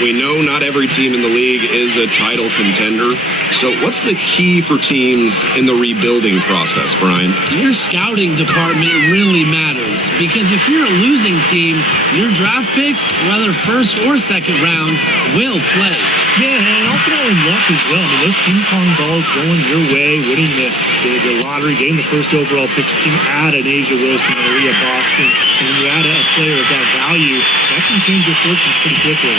We know not every team in the league is a title contender. So what's the key for teams in the rebuilding process, Brian? Your scouting department really matters, because if you're a losing team, your draft picks, whether first or second round, will play. Yeah, and ultimately luck as well. I mean, those ping pong balls going your way, winning the lottery, getting the first overall pick, you can add an Asia Wilson or Leah Boston, and when you add a player of that value, that can change your fortunes pretty quickly.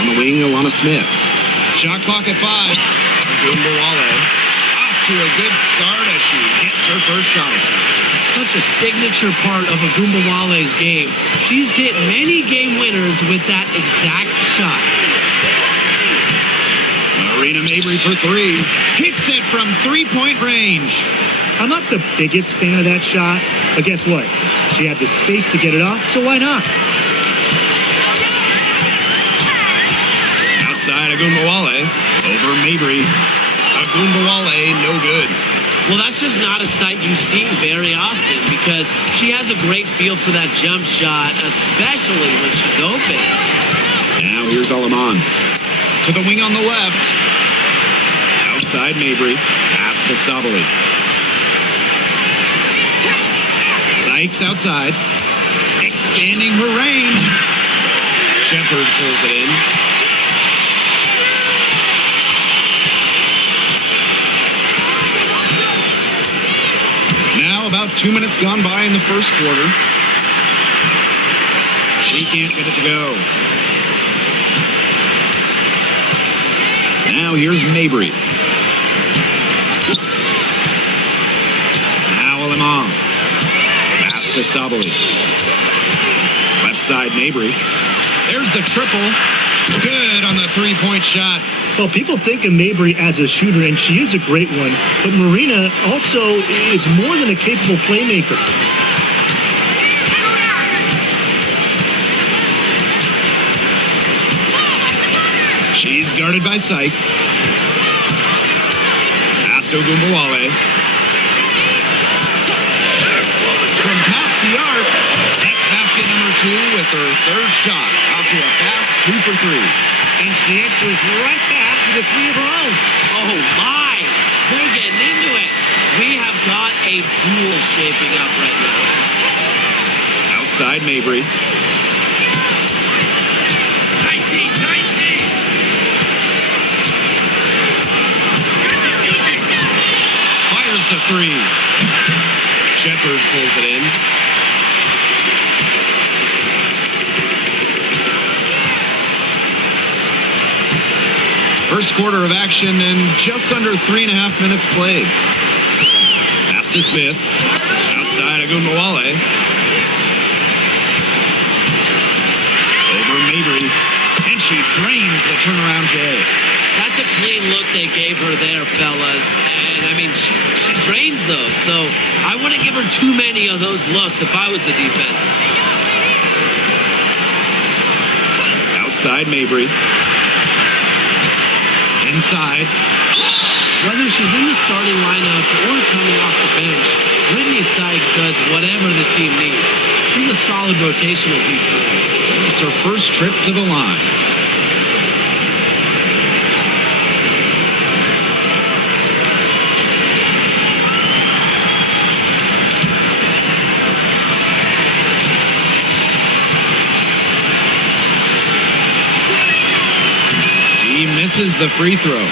On the wing, Alana Smith. Shot clock at 5. Agumbawale. Off to a good start as she hits her first shot. Such a signature part of Agumbawale's game. She's hit many game winners with that exact shot. Marina Mabry for 3. Hits it from three-point range. I'm not the biggest fan of that shot, but guess what? She had the space to get it off, so why not? Outside Agumbawale. Over Mabry. Agumbawale, no good. Well, that's just not a sight you see very often, because she has a great feel for that jump shot, especially when she's open. Now here's Alaman. To the wing on the left. Outside Mabry. Pass to Sabali. Sykes outside. Expanding her range. Shepard pulls it in. Now about 2 minutes gone by in the first quarter. She can't get it to go. Now here's Mabry. Now Alimam. Pass to Sabali. Left side Mabry. There's the triple. Good on the three-point shot. Well, people think of Mabry as a shooter, and she is a great one, but Marina also is more than a capable playmaker. She's guarded by Sykes. Pass to Agumbawale. From past the arc, that's basket number 2 with her third shot. Off to a fast 2 for 3. And she answers right back with a 3 of her own. Oh, my! They're getting into it. We have got a duel shaping up right now. Outside Mabry. Fires the 3. Shepard pulls it in. First quarter of action and just under 3.5 minutes played. Pass to Smith. Outside Agumbawale. Over Mabry. And she drains the turnaround J. That's a clean look they gave her there, fellas. And, I mean, she drains those. So I wouldn't give her too many of those looks if I was the defense. Outside Mabry. Inside. Whether she's in the starting lineup or coming off the bench, Brittany Sykes does whatever the team needs. She's a solid rotational piece for them. It's her first trip to the line. He misses the free throw.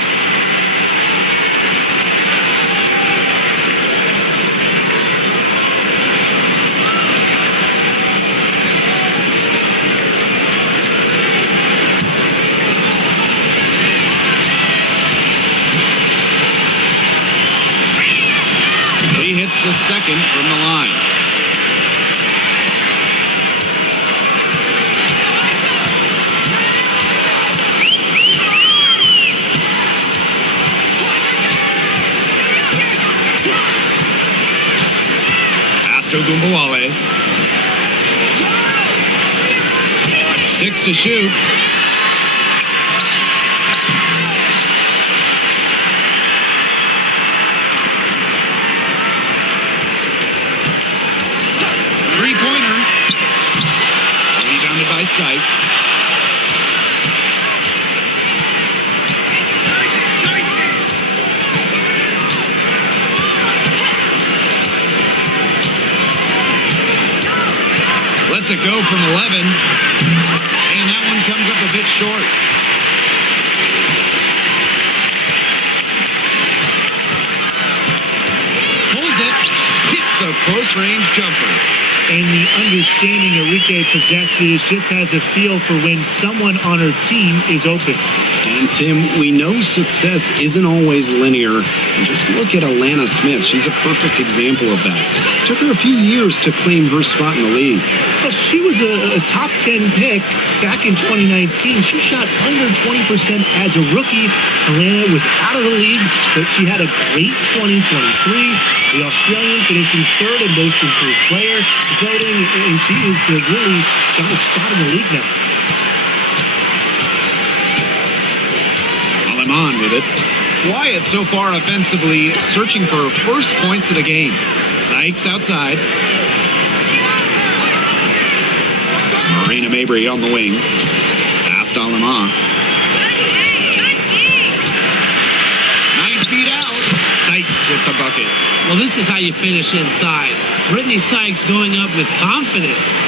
He hits the second from the line. Agumbawale. 6 to shoot. Sykes. Lets it go from 11. And that one comes up a bit short. Pulls it. Hits the close-range jumper. And the understanding Enrique possesses, just has a feel for when someone on her team is open. And Tim, we know success isn't always linear. And just look at Alana Smith. She's a perfect example of that. Took her a few years to claim her spot in the league. Well, she was a top 10 pick back in 2019. She shot under 20% as a rookie. Alana was out of the league, but she had a great 2023. The Australian finishing third in most improved player voting, and she is really got a spot in the league now. On with it. Wyatt so far offensively searching for first points of the game. Sykes outside. Marina Mabry on the wing. Pass to Alema. 9 feet out. Sykes with the bucket. Well, this is how you finish inside. Brittany Sykes going up with confidence.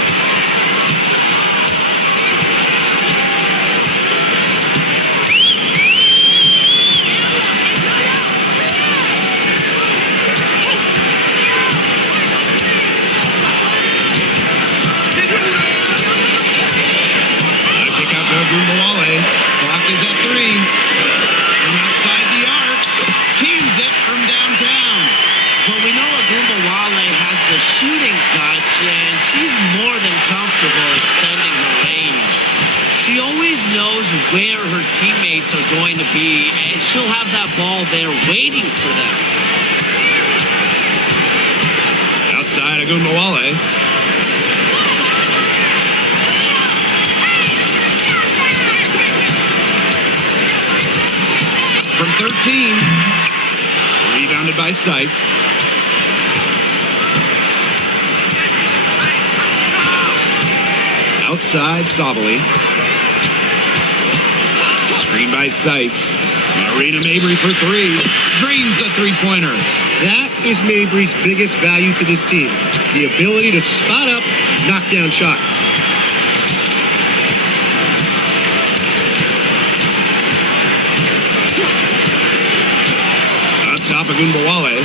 Clock is at 3. From outside the arc. Cans it from downtown. Well, we know Agumbawale has the shooting touch, and she's more than comfortable extending her range. She always knows where her teammates are going to be, and she'll have that ball there waiting for them. Outside Agumbawale. From 13. Rebounded by Sykes. Outside Sabali. Screen by Sykes. Marina Mabry for 3. Drains the three-pointer. That is Mabry's biggest value to this team. The ability to spot up, knock down shots. Top of Agumbawale.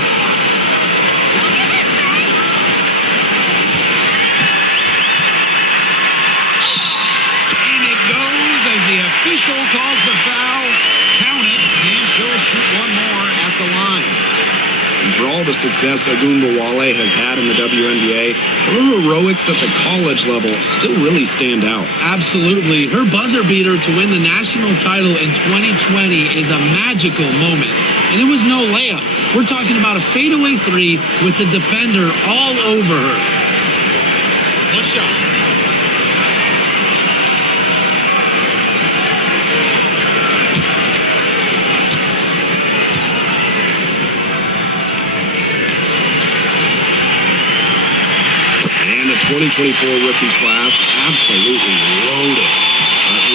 And it goes as the official calls the foul. Count it, and she'll shoot one more at the line. And for all the success Agumbawale has had in the WNBA, her heroics at the college level still really stand out. Absolutely. Her buzzer beater to win the national title in 2020 is a magical moment. And it was no layup. We're talking about a fadeaway 3 with the defender all over her. One shot. And the 2024 rookie class absolutely loaded.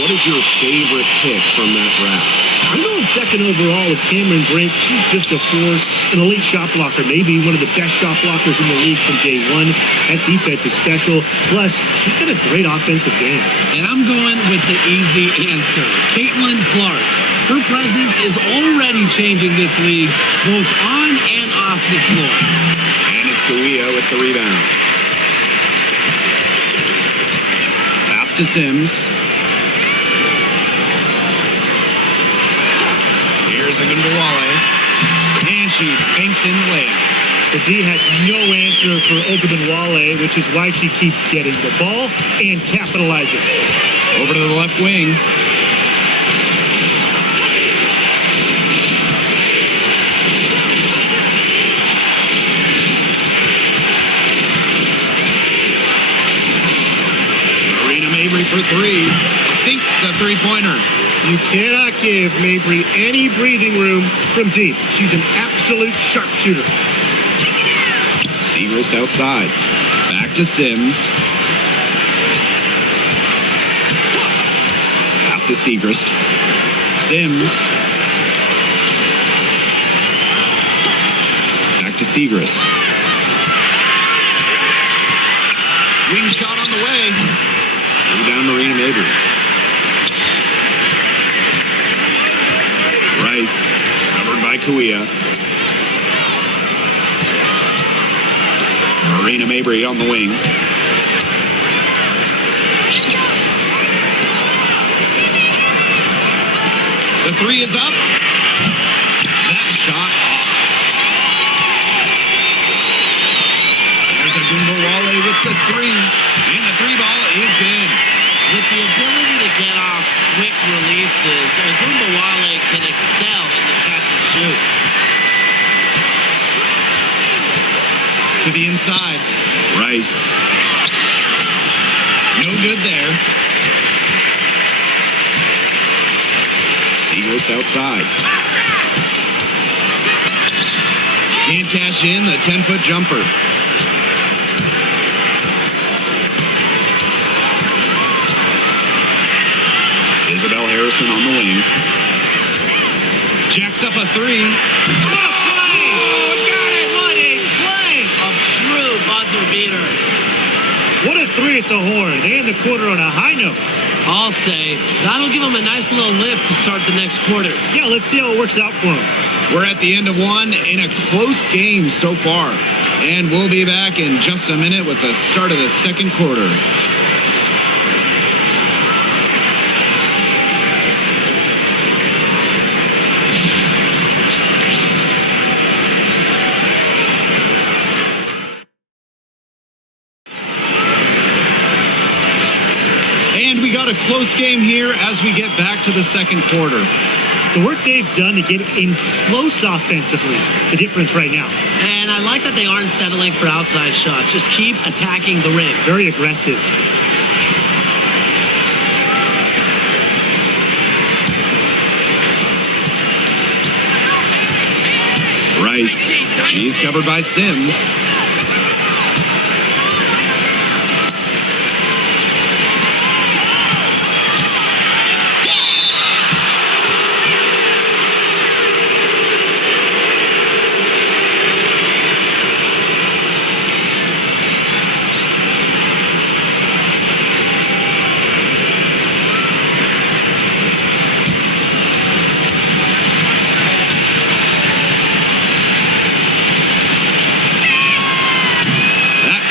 What is your favorite pick from that draft? I'm going second overall with Cameron Brink. She's just a force, an elite shot blocker, maybe one of the best shot blockers in the league from day one. That defense is special. Plus, she's got a great offensive game. And I'm going with the easy answer, Caitlin Clark. Her presence is already changing this league, both on and off the floor. And it's Gouia with the rebound. Pass to Sims. Agumbawale, and she banks in the layup. The D has no answer for Ogunbowale, which is why she keeps getting the ball and capitalizing. Over to the left wing. Marina Mabry for 3. Sinks the three-pointer. You cannot give Mabry any breathing room from deep. She's an absolute sharpshooter. Segrist outside. Back to Sims. to Segrist. Sims. Back to Segrist. Wing shot on the way. Rebound Marina Mabry. Rice. Covered by Kuia. Marina Mabry on the wing. The three is up. That shot off. There's Agumbawale with the three. And the three ball is good. With the ability to get off quick releases, Agumbawale can excel in the catch and shoot. To the inside. Rice. No good there. Segrist outside. Can't cash in the 10-foot jumper. Isabel Harrison on the wing. Jacks up a three. Oh, got it! What a play! A true buzzer beater. What a three at the horn. They end the quarter on a high note. I'll say, that'll give them a nice little lift to start the next quarter. Yeah, let's see how it works out for them. We're at the end of one in a close game so far. And we'll be back in just a minute with the start of the second quarter. And we got a close game here as we get back to the second quarter. The work they've done to get in close offensively, the difference right now. And I like that they aren't settling for outside shots. Just keep attacking the rim. Very aggressive. Rice. She's covered by Sims.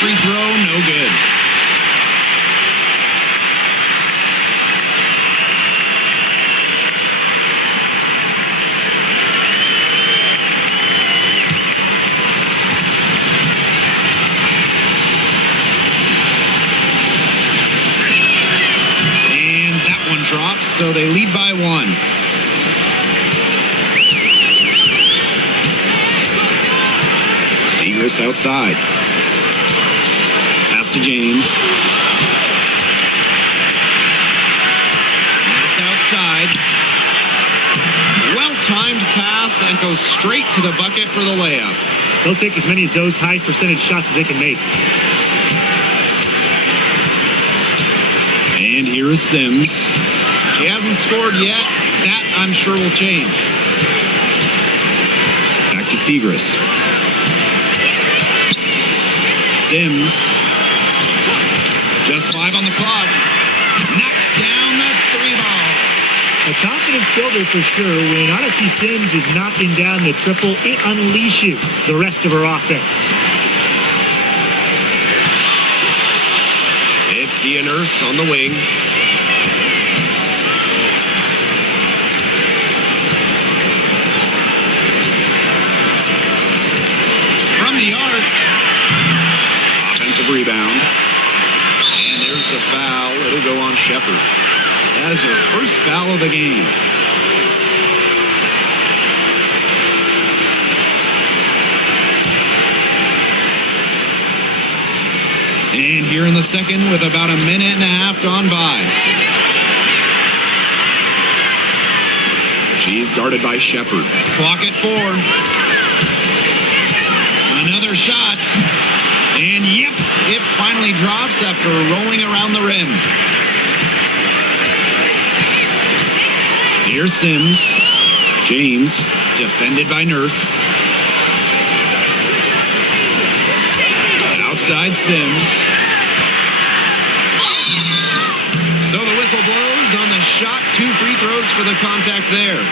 Free throw, no good. And that one drops, so they lead by one. Segrist outside. To James. Nice outside. Well-timed pass and goes straight to the bucket for the layup. They'll take as many of those high percentage shots as they can make. And here is Sims. She hasn't scored yet. That, I'm sure, will change. Back to Segrist. Sims. Just 5 on the clock. Knocks down the three ball. A confidence builder for sure. When Odyssey Sims is knocking down the triple, it unleashes the rest of her offense. It's Kia Nurse on the wing. From the arc. Offensive rebound. And there's the foul. It'll go on Shepard. That is her first foul of the game. And here in the second with about a minute and a half gone by. She's guarded by Shepard. Clock at 4. Another shot. And yep, it finally drops after rolling around the rim. Here's Sims. James, defended by Nurse. Outside Sims. So the whistle blows on the shot. 2 free throws for the contact there.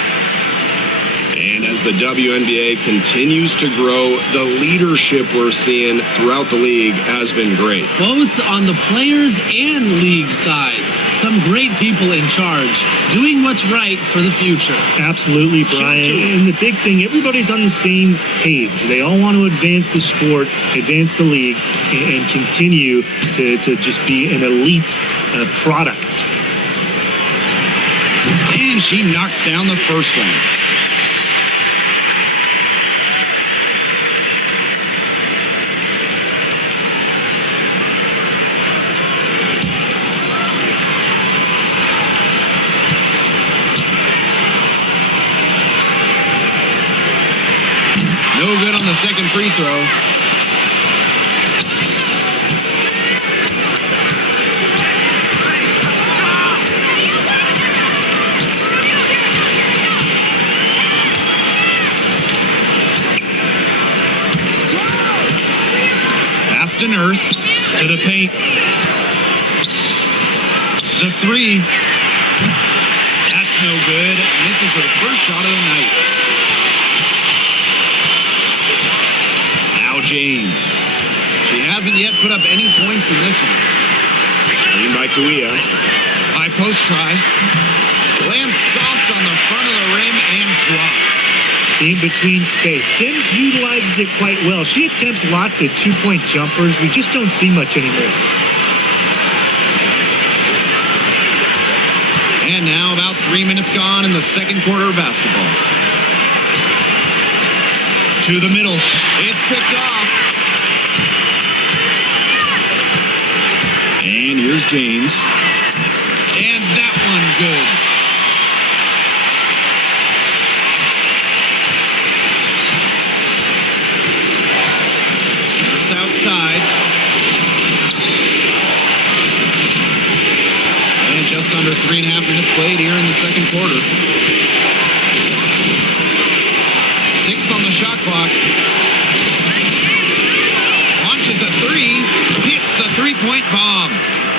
And as the WNBA continues to grow, the leadership we're seeing throughout the league has been great. Both on the players and league sides. Some great people in charge, doing what's right for the future. Absolutely, Brian. And the big thing, everybody's on the same page. They all want to advance the sport, advance the league, and continue to just be an elite product. And she knocks down the first one. No good on the second free throw. Pass to Nurse, to the paint. The three. That's no good. Misses her first shot of the night. James. She hasn't yet put up any points in this one. Screen by Kuia. High post try. Lands soft on the front of the rim and drops. In between space. Sims utilizes it quite well. She attempts lots of 2-point jumpers. We just don't see much anymore. And now about 3 minutes gone in the second quarter of basketball. To the middle. It's picked off. And here's James. And that one good. First outside. And just under 3.5 minutes played here in the second quarter. 6 on the shot clock. Launches a 3. Hits the 3-point bomb.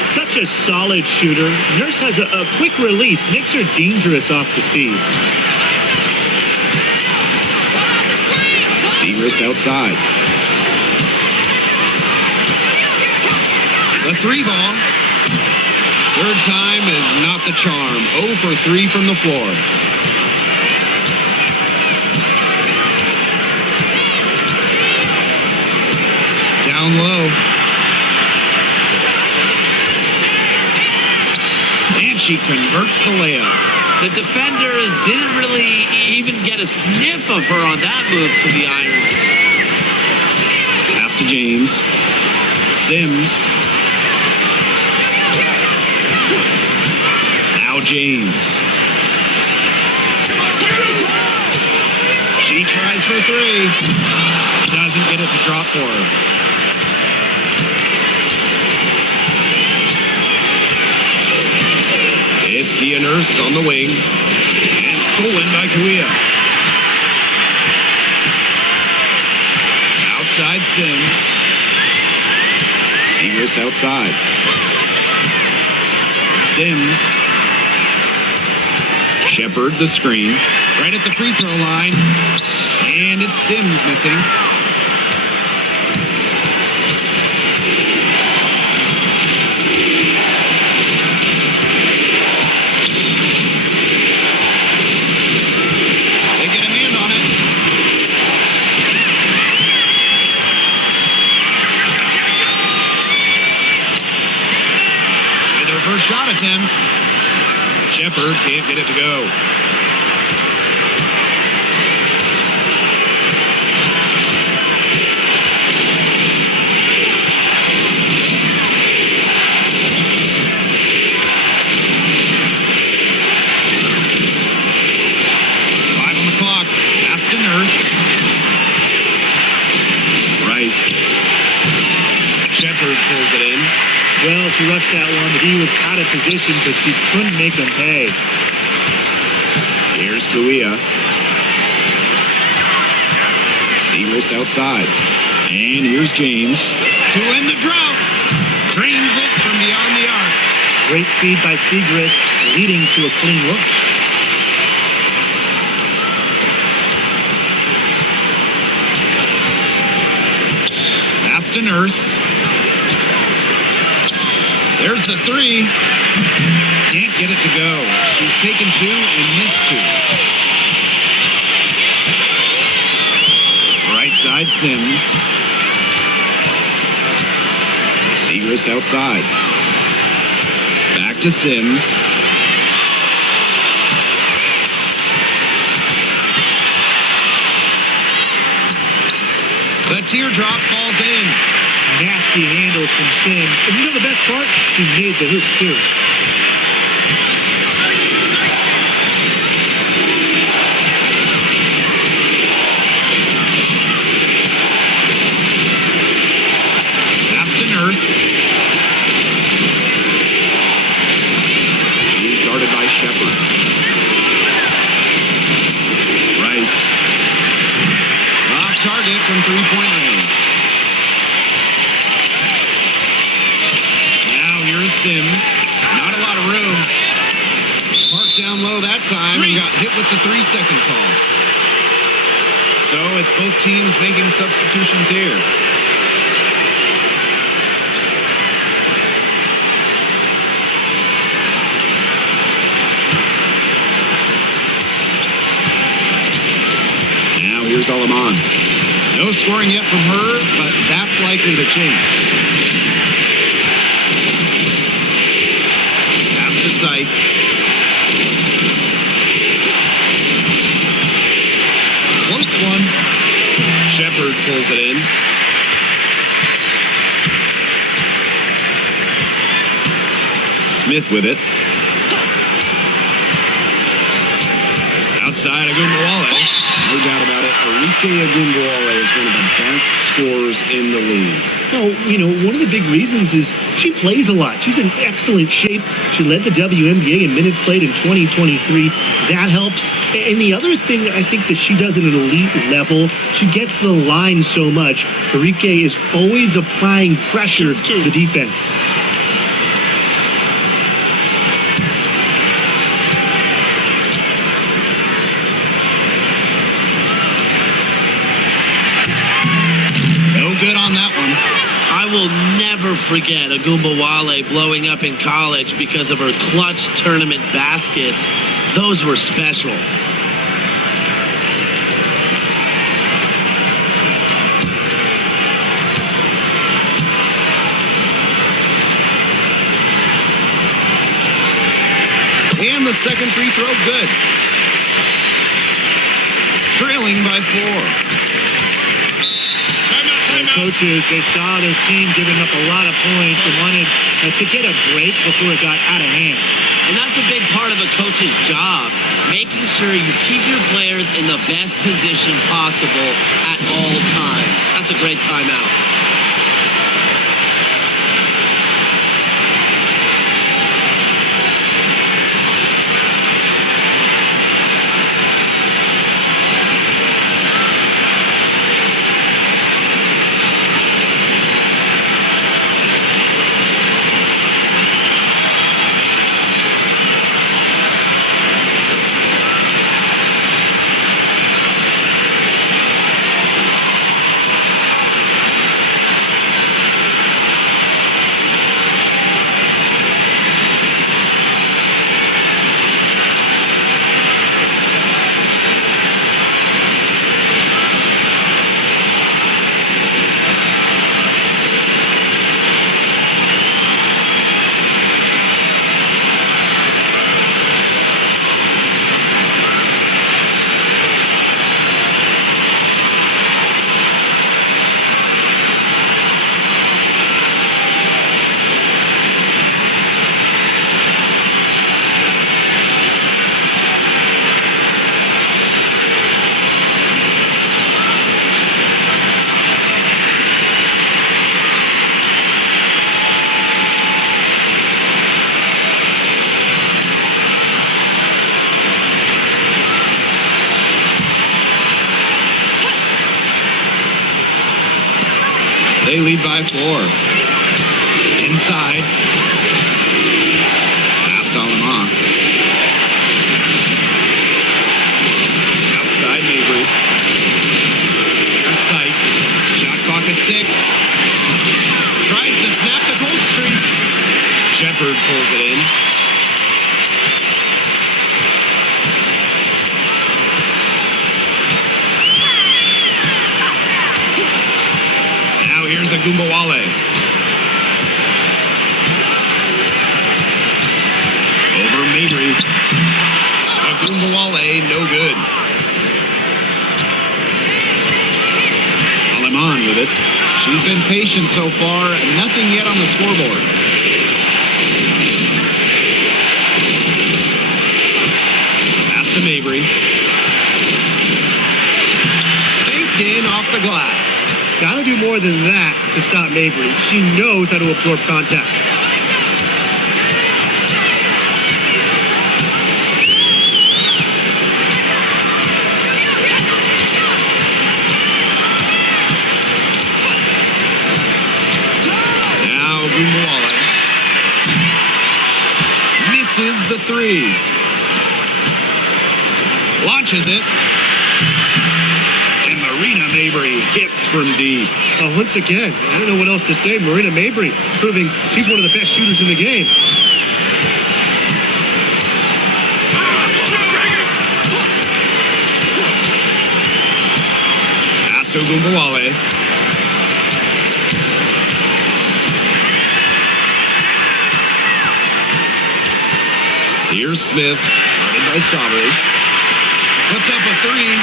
Such a solid shooter. Nurse has a quick release. Makes her dangerous off the feed. Segrist outside. The 3 ball. Third time is not the charm. 0 for 3 from the floor. Down low. And she converts the layup. The defenders didn't really even get a sniff of her on that move to the iron. Pass to James. Sims. Now James. She tries for 3. Doesn't get it to drop for her. It's Kia Nurse on the wing. And stolen by Kuia. Outside Sims. Segrist outside. Sims. Shepard the screen. Right at the free throw line. And it's Sims missing. Shot attempt. Shepard can't get it to go. Well, she rushed that one. He was out of position, but she couldn't make him pay. Here's Kuia. Segrist outside. And here's James. To end the drought. Drains it from beyond the arc. Great feed by Segrist, leading to a clean look. Pass to Nurse. There's the three. Can't get it to go. She's taken 2 and missed 2. Right side Sims. Segrist outside. Back to Sims. The teardrop falls in. Nasty handle from Sims. And you know the best part? She made the hoop, too. Pass to Nurse. She's guarded by Shepard. Rice. Off target from three-point range. Now here's Sims. Not a lot of room. Parked down low that time and got hit with the 3-second call. So it's both teams making substitutions here. Now here's Alaman. No scoring yet from her, but that's likely to change. Pass to Sykes. Close one. Shepard pulls it in. Smith with it. Outside Agumbawale. No doubt about it. Arike Agumbawale is one of the best scorers in the league. Oh, you know, one of the big reasons is she plays a lot. She's in excellent shape. She led the WNBA in minutes played in 2023. That helps. And the other thing that I think that she does at an elite level, she gets the line so much. Arike is always applying pressure to the defense. Good on that one. I will never forget Agumbawale blowing up in college because of her clutch tournament baskets. Those were special. And the second free throw, good. Trailing by 4. Coaches, they saw their team giving up a lot of points and wanted to get a break before it got out of hand. And that's a big part of a coach's job, making sure you keep your players in the best position possible at all times. That's a great timeout. lead by 4. Inside. Past Alema. Outside Mabry. There's Sykes. Shot clock at 6. Tries to snap the cold streak. Shepard pulls it in. Now here's Agumbawale. Over Mabry. Agumbawale, no good. Aleman with it. She's been patient so far. Nothing yet on the scoreboard. Pass to Mabry. Faked in off the glass. Got to do more than that to stop Mabry. She knows how to absorb contact. Now Agumbawale misses the 3. Launches it. And Marina Mabry hits from deep. Once again, I don't know what else to say. Marina Mabry proving she's one of the best shooters in the game. Pass to Agumbawale. Here's Smith, guarded by Sabri. Puts up a 3.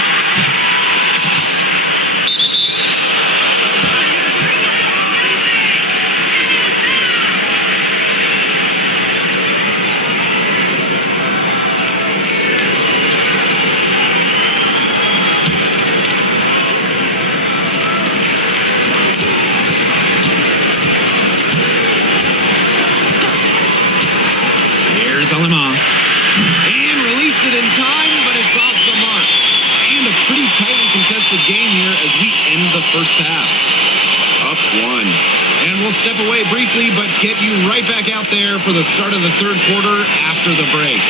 Here's Alema. And released it in time, but it's off the mark. And a pretty tightly contested game here as we end the first half. Up 1. And we'll step away briefly, but get you right back out there for the start of the third quarter after the break.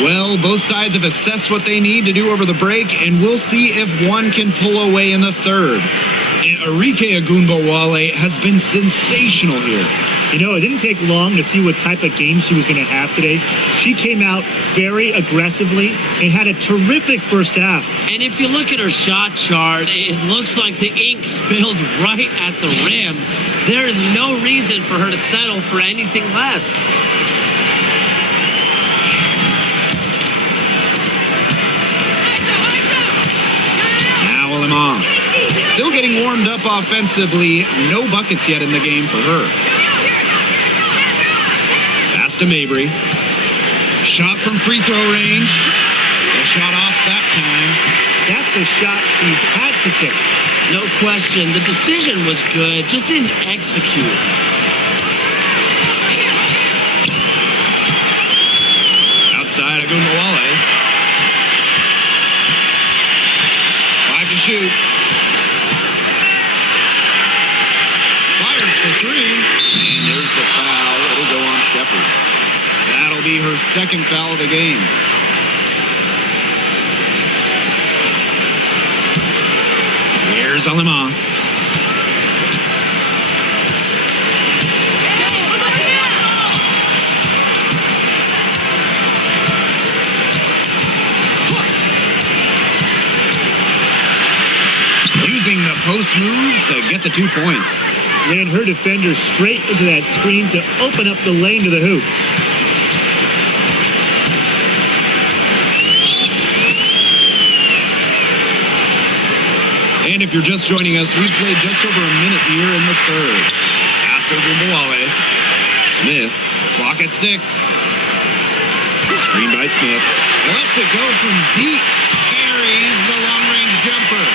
Well, both sides have assessed what they need to do over the break, and we'll see if one can pull away in the third. And Arike Agumbawale has been sensational here. You know, it didn't take long to see what type of game she was going to have today. She came out very aggressively and had a terrific first half. And if you look at her shot chart, it looks like the ink spilled right at the rim. There is no reason for her to settle for anything less. Still getting warmed up offensively. No buckets yet in the game for her. Pass to Mabry. Shot from free throw range. A shot off that time. That's the shot she had to take. No question. The decision was good, just didn't execute. side of Gumbawale. 5 to shoot. Fires for 3. And there's the foul. It'll go on Shepard. That'll be her second foul of the game. Here's Alema. Using the post moves to get the 2 points. Ran her defender straight into that screen to open up the lane to the hoop. And if you're just joining us, we've played just over a minute here in the third. Pass to Gumbawale. Smith, clock at 6. Screen by Smith. Lets it go from deep. Buries the long-range jumper.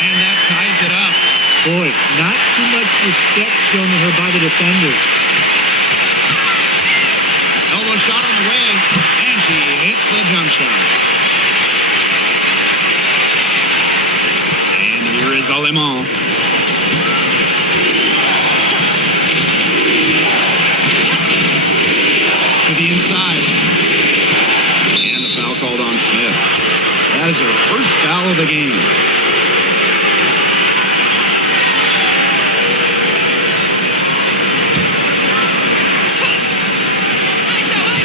And that ties it up. Boy, not too much respect shown to her by the defenders. Elbow shot on the way. And she hits the jump shot. Here is Alema. To the inside. And the foul called on Smith. That is her first foul of the game.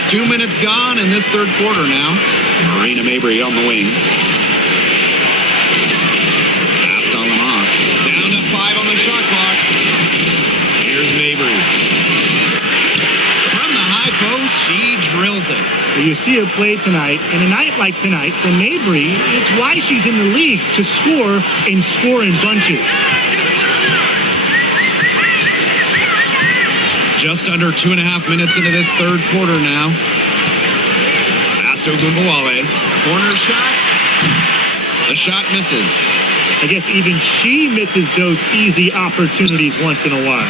Two minutes gone in this third quarter now. Marina Mabry on the wing. Down to 5 on the shot clock. Here's Mabry. From the high post, she drills it. Well, you see her play tonight, and a night like tonight for Mabry, it's why she's in the league, to score and score in bunches. Just under 2.5 minutes into this third quarter now. Pass to Gumbawale. Corner shot. The shot misses. I guess even she misses those easy opportunities once in a while.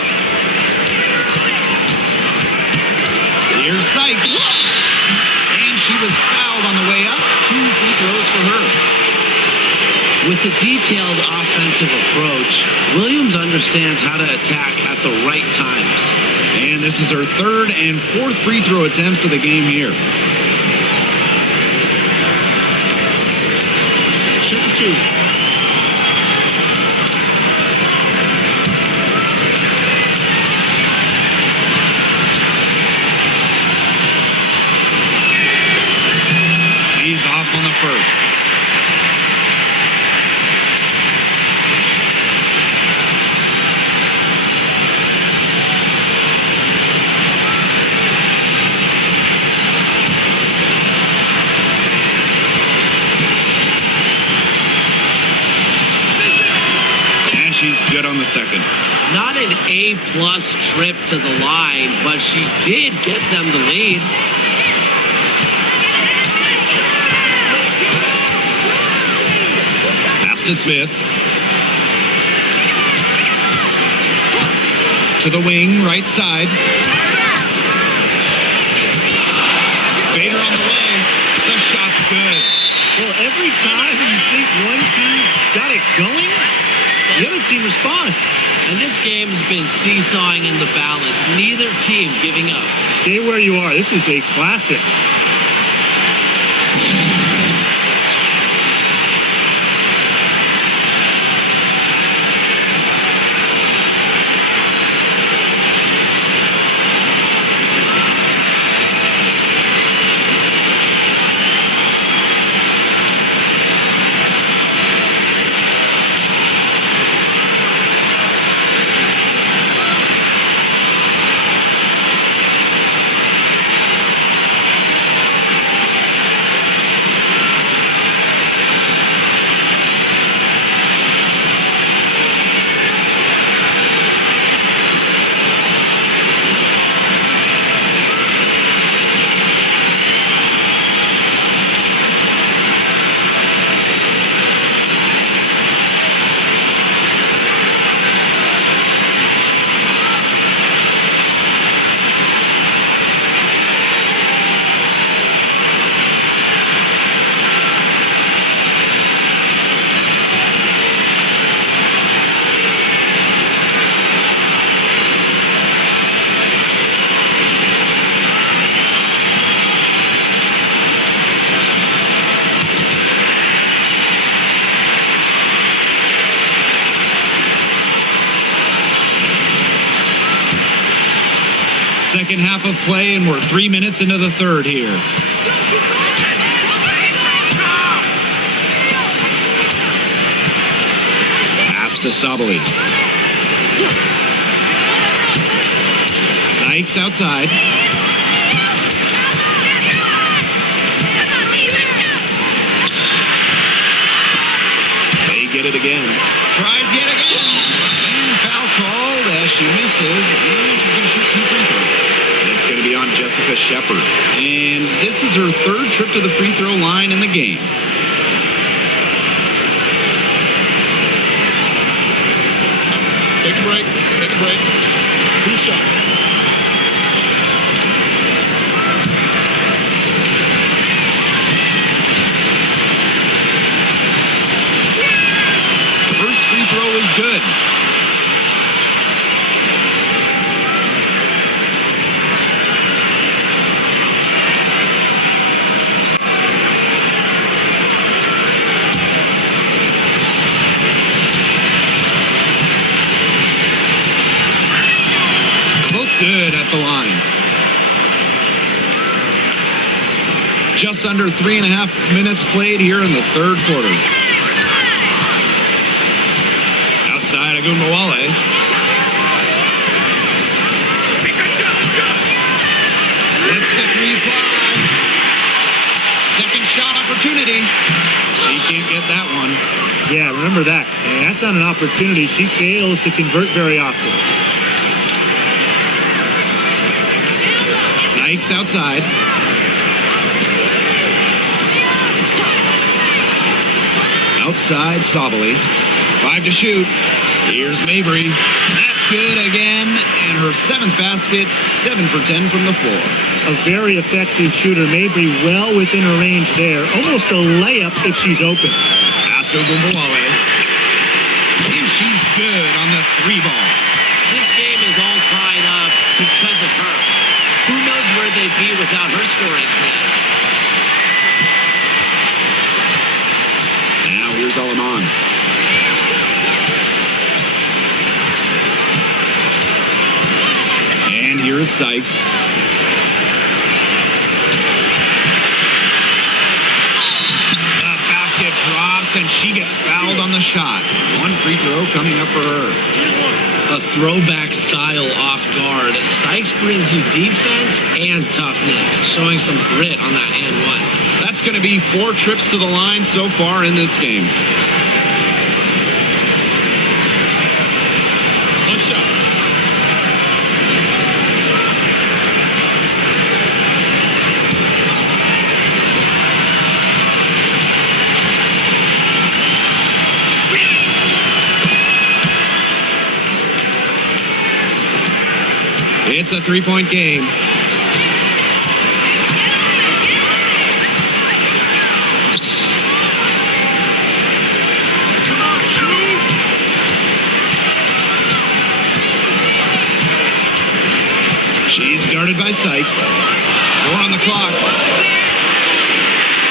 Here's Sykes. And she was fouled on the way up. 2 free throws for her. With a detailed offensive approach, Williams understands how to attack at the right times. And this is her third and fourth free throw attempts of the game here. Shooting 2. He's off on the first. And she's good on the second. Not an A-plus trip to the line, but she did get them the lead. To Smith. To the wing, right side. Bader on the way. The shot's good. Well, every time you think one team's got it going, the other team responds. And this game's been seesawing in the balance. Neither team giving up. Stay where you are. This is a classic. Second half of play, and we're 3 minutes into the third here. Pass to Sabali. Sykes outside. They get it again. Tries yet again. And foul called as she misses. And she's going to shoot 2 free throws. It's going to be on Jessica Shepard. And this is her third trip to the free throw line in the game. Take a break. Take a break. 2 shots. First free throw is good. Good at the line. Just under 3.5 minutes played here in the third quarter. Outside Agumbawale. It's the 3 fly. Second shot opportunity. She can't get that one. Yeah, remember that. And that's not an opportunity. She fails to convert very often. Sykes outside. Outside Sabali. 5 to shoot. Here's Mabry. That's good again. And her 7th basket, 7 for 10 from the floor. A very effective shooter. Mabry well within her range there. Almost a layup if she's open. Pass to Gumbawale. And she's good on the 3 ball. This game is all tied up because of her. Who knows where they'd be without her scoring today? Now here's Alaman. And here is Sykes. The basket drops and she gets fouled on the shot. 1 free throw coming up for her. A throwback style off guard. Sykes brings you defense and toughness, showing some grit on that and 1. That's going to be 4 trips to the line so far in this game. 1 shot. It's a 3-point game. She's guarded by Sykes. 4 on the clock.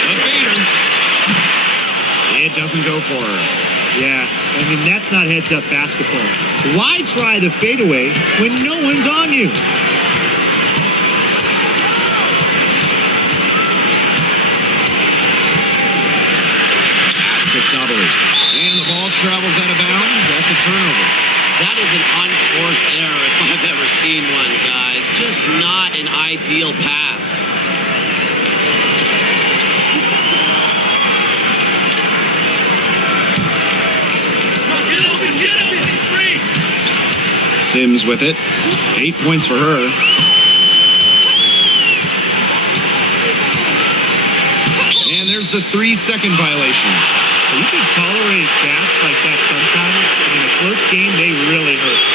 A fader. It doesn't go for her. Yeah, I mean, that's not heads-up basketball. Why try the fadeaway when no one's on you? Pass to Sabali. And the ball travels out of bounds. That's a turnover. That is an unforced error if I've ever seen one, guys. Just not an ideal pass. Sims with it. 8 points for her. And there's the 3-second violation. You can tolerate gaps like that sometimes. In a close game, they really hurt.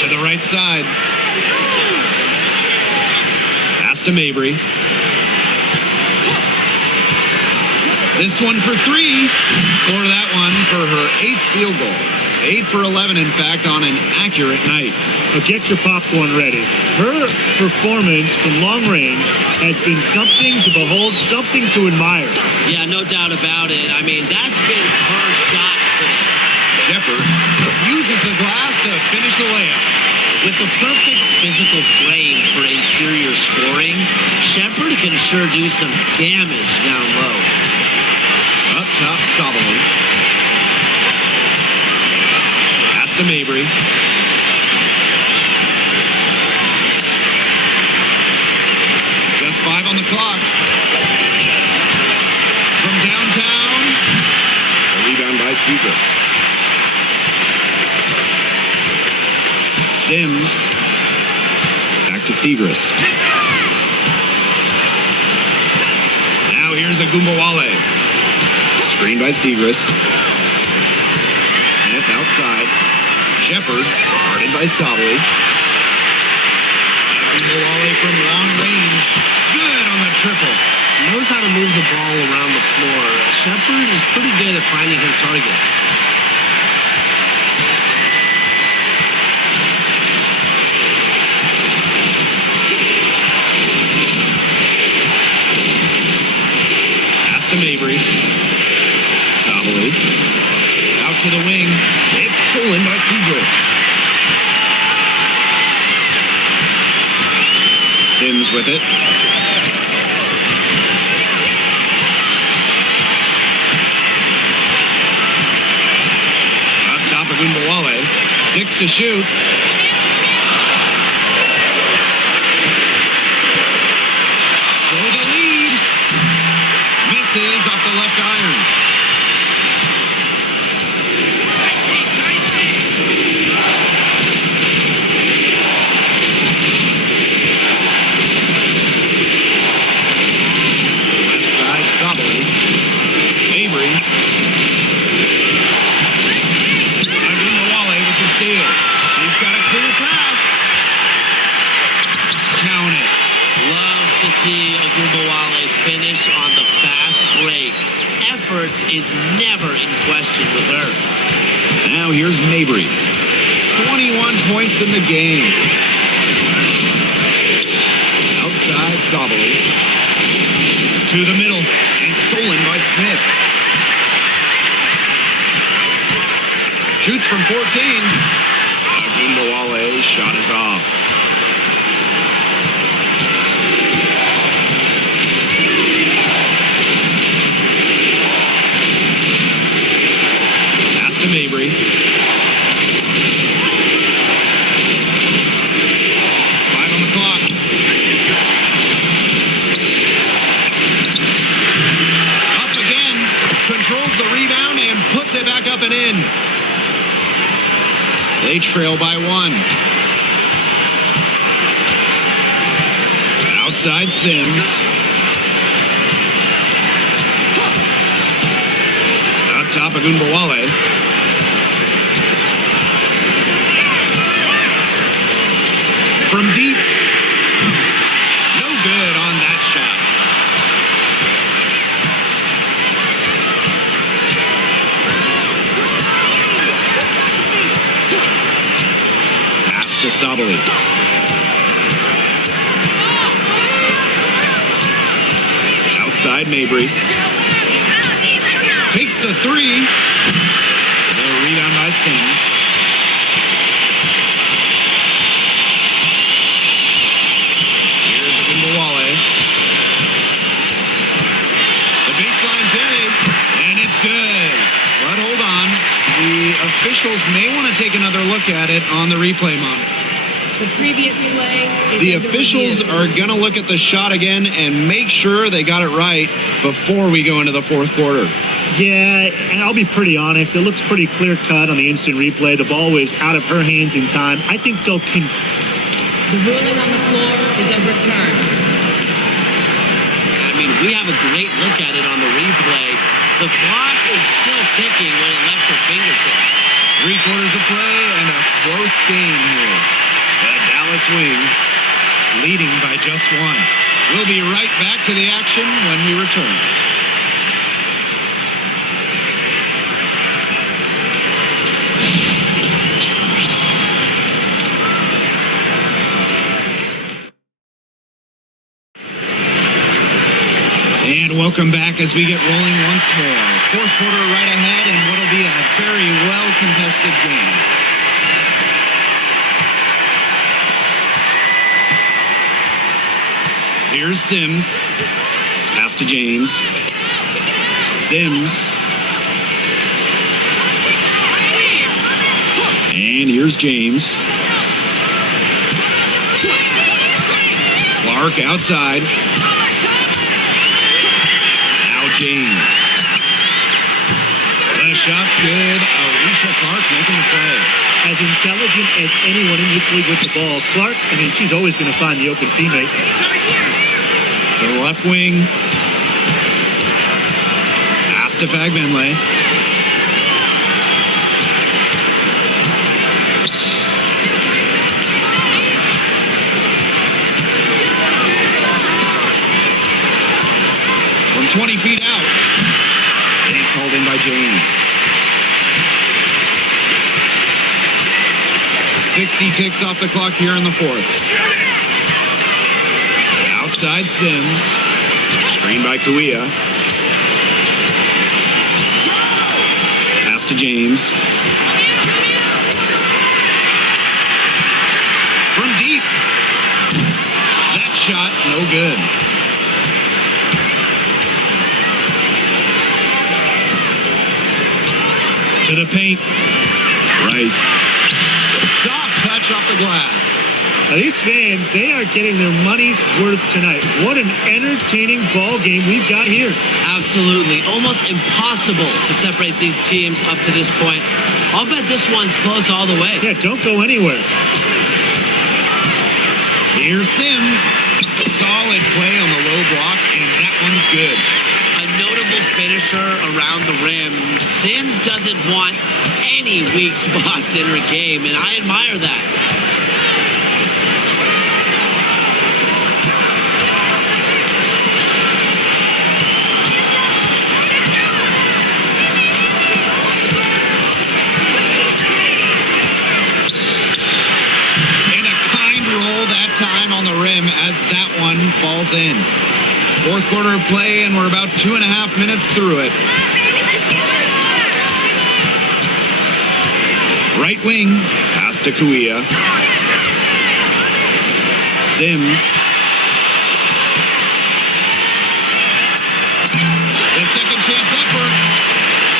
To the right side. Pass to Mabry. This one for 3. For that one for her 8th field goal. 8 for 11, in fact, on an accurate night. Now get your popcorn ready. Her performance from long range has been something to behold, something to admire. Yeah, no doubt about it. I mean, that's been her shot today. Shepard uses the glass to finish the layup. With the perfect physical frame for interior scoring, Shepard can sure do some damage down low. Up top, Sabali. Pass to Mabry. Just 5 on the clock. From downtown. A rebound by Segrist. Sims. Back to Segrist. Now here's Agumbawale. Screen by Segrist. Smith outside. Shepard. Guarded by Sabali. Agumbawale from long range. Good on the triple. Knows how to move the ball around the floor. Shepard is pretty good at finding her targets. Pass to Mabry. Sabali. Out to the wing. It's stolen by Segrist. Sims with it. Up top of Agumbawale. 6 to shoot. For the lead. Misses off the left iron. Left side, Sabali. Mabry. Agumbawale with the steal. He's got a clear path. Count it. Love to see Agumbawale finish on the fast break. Effort is never in question with her. Now here's Mabry. 21 points in the game. Outside Sabali. To the middle. And stolen by Smith. Shoots from 14. Agumbawale's shot is off. Pass to Mabry. 5 on the clock. Up again. Controls the rebound and puts it back up and in. They trail by 1. Outside Sims. Up top of Agumbawale. From deep. No good on that shot. Pass to Sabali. Outside Mabry. Takes the 3. The rebound by Sims. Here's Agumbawale. The baseline J, and it's good. But hold on. The officials may want to take another look at it on the replay monitor. The previous play is The under officials review. are going to look at the shot again and make sure they got it right before we go into the fourth quarter. Yeah, and I'll be pretty honest. It looks pretty clear-cut on the instant replay. The ball was out of her hands in time. I think they'll The ruling on the floor is overturned. I mean, we have a great look at it on the replay. The clock is still ticking when it left her fingertips. 3 quarters of play and a close game here. The Dallas Wings leading by just 1. We'll be right back to the action when we return. welcome back as we get rolling once more. Fourth quarter right ahead, and what'll be a very well-contested game. Here's Sims. Pass to James. Sims. And here's James. Clark outside. Now James. The shot's good. Alicia Clark making the play. As intelligent as anyone in this league with the ball, Clark, she's always going to find the open teammate. To the left wing. Pass to Fagbenle. From 20 feet out. And it's hauled in by James. 60 ticks off the clock here in the fourth. Outside Sims. Screen by Kuia. Pass to James. From deep. That shot, no good. To the paint. Rice. Soft touch off the glass. Now, these fans, they are getting their money's worth tonight. What an entertaining ball game we've got here. Absolutely. Almost impossible to separate these teams up to this point. I'll bet this one's close all the way. Yeah, don't go anywhere. Here's Sims. Solid play on the low block, and that one's good. A notable finisher around the rim. Sims doesn't want any weak spots in her game, and I admire that. And a kind roll that time on the rim as that one falls in. Fourth quarter of play, and we're about 2.5 minutes through it. Right wing, pass to Kuia. Sims. The second chance effort.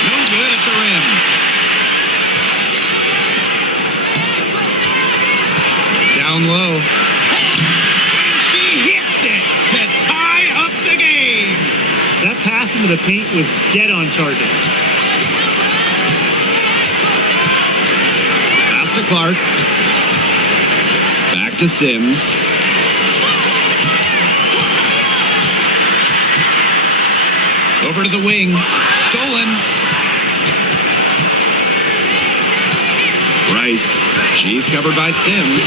No good at the rim. Down low. And she hits it to tie up the game. That pass into the paint was dead on target. Pass to Clark. Back to Sims. Over to the wing. Stolen. Rice. She's covered by Sims.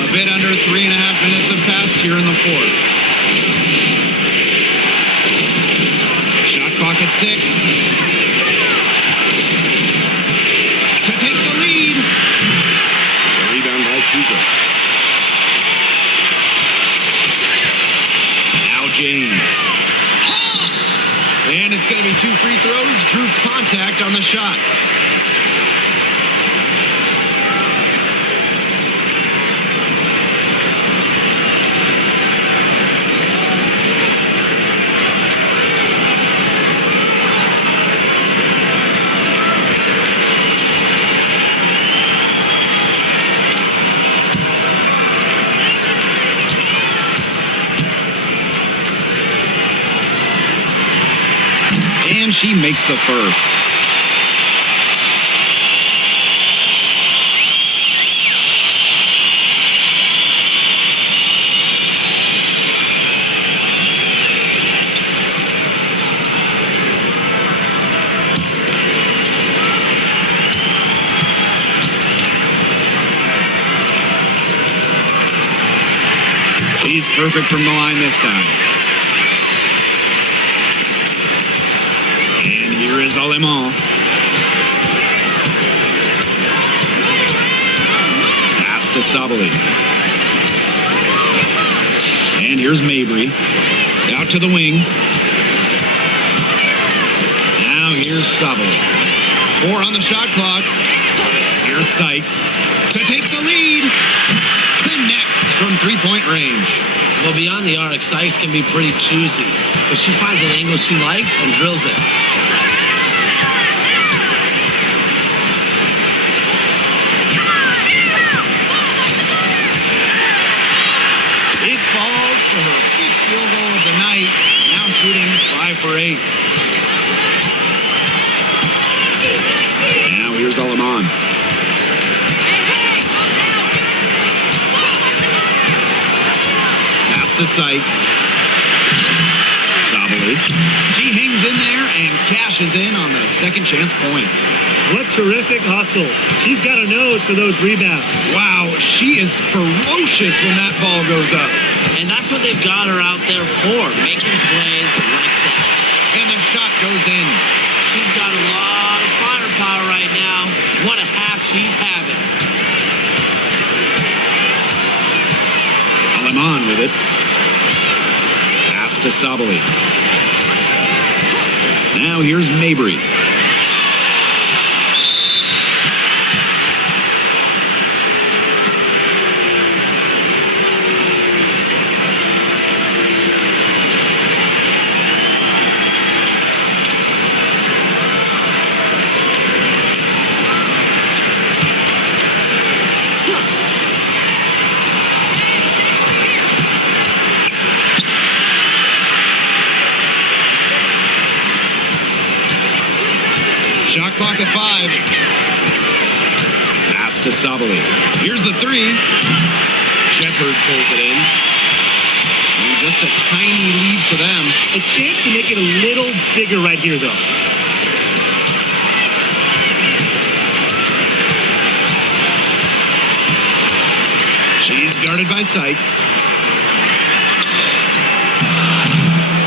A bit under 3.5 minutes have passed here in the fourth. Shot clock at 6. To take the lead. The rebound by Seagrass. Now James. And it's going to be 2 free throws. Drew contact on the shot. And she makes the first. He's perfect from the line this time. And here is Alemán. Pass to Sabali. And here's Mabry. Out to the wing. Now here's Sabali. 4 on the shot clock. Here's Sykes. To take the lead. Connects from three-point range. Well, beyond the arc, Sykes can be pretty choosy, but she finds an angle she likes and drills it. It falls for her 5th field goal of the night. Now shooting 5 for 8. Now here's Alaman. Pass to Sykes. Sabali. She hangs in there and cashes in on the second chance points. What terrific hustle. She's got a nose for those rebounds. Wow, she is ferocious when that ball goes up. And that's what they've got her out there for, making plays like that. And the shot goes in. She's got a lot of firepower right now. What a half she's having. Alaman with it. Pass to Sabali. Now here's Mabry. Shot clock at 5. Pass to Sabali. Here's the 3. Shepard pulls it in. And just a tiny lead for them. A chance to make it a little bigger right here, though. She's guarded by Sykes.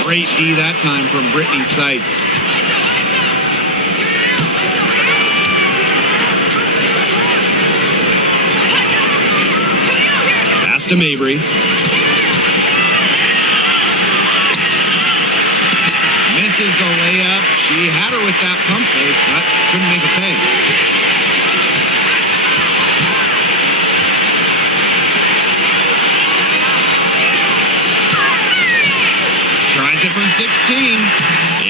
Great D that time from Brittany Sykes. Pass to Mabry. Misses the layup. She had her with that pump fake, but couldn't make a pay. Tries it from 16.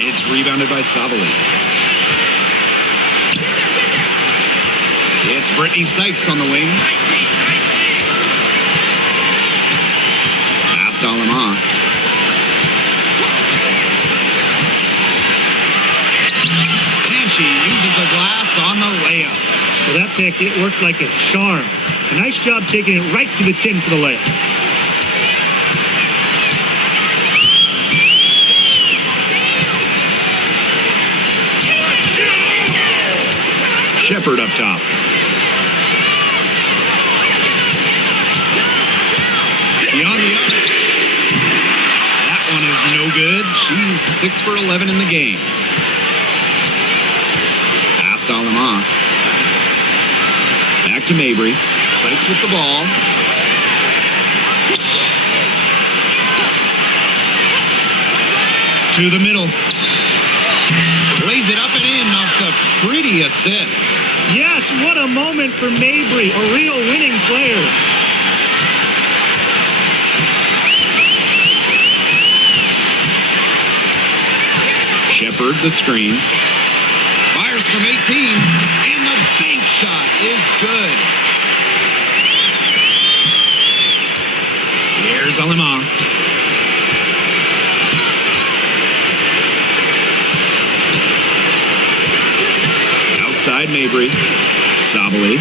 It's rebounded by Sabali. It's Brittany Sykes on the wing. Pass to Alaman. And she uses the glass on the layup. Well, that pick, it worked like a charm. A nice job taking it right to the tin for the layup. Shepard up top. Beyond the arc. That one is no good. She's 6 for 11 in the game. Pass to Alaman. Back to Mabry. Sykes with the ball. To the middle. Lays it up and in off the pretty assist. Yes, what a moment for Mabry, a real winning player. Shepard the screen. Fires from 18. And the bank shot is good. Here's Alaman. Outside Mabry. Sabali.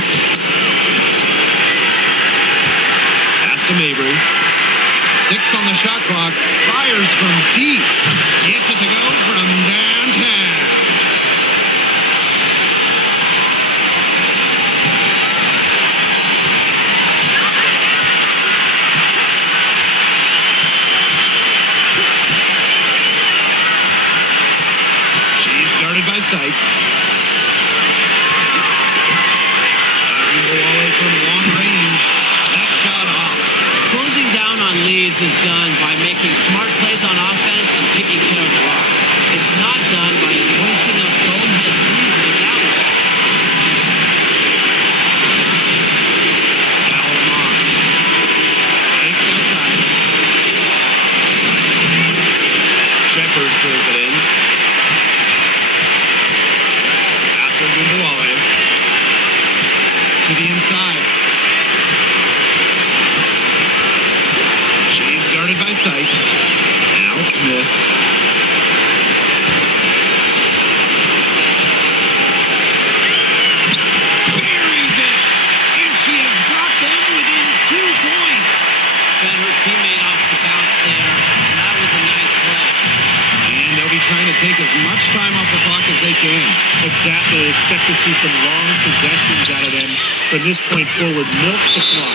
Pass to Mabry. 6 on the shot clock. Fires from deep. Gets it to go from downtown. She's guarded by Sykes. From long range. That shot off. Closing down on leads defense is done by making smart plays on offense and taking care of the rock. It's not done by hoisting up bonehead threes like that one. Foul him off. Snakes outside. Shepard pulls it in. Pass for Gumbawale. To the inside. She's guarded by Sykes. Now Smith. Buries it. And she has brought them within 2 points. Fed her teammate off the bounce there, and that was a nice play. And they'll be trying to take as much time off the clock as they can. Exactly. Expect to see some long possessions out of them from this point forward. Milk the clock.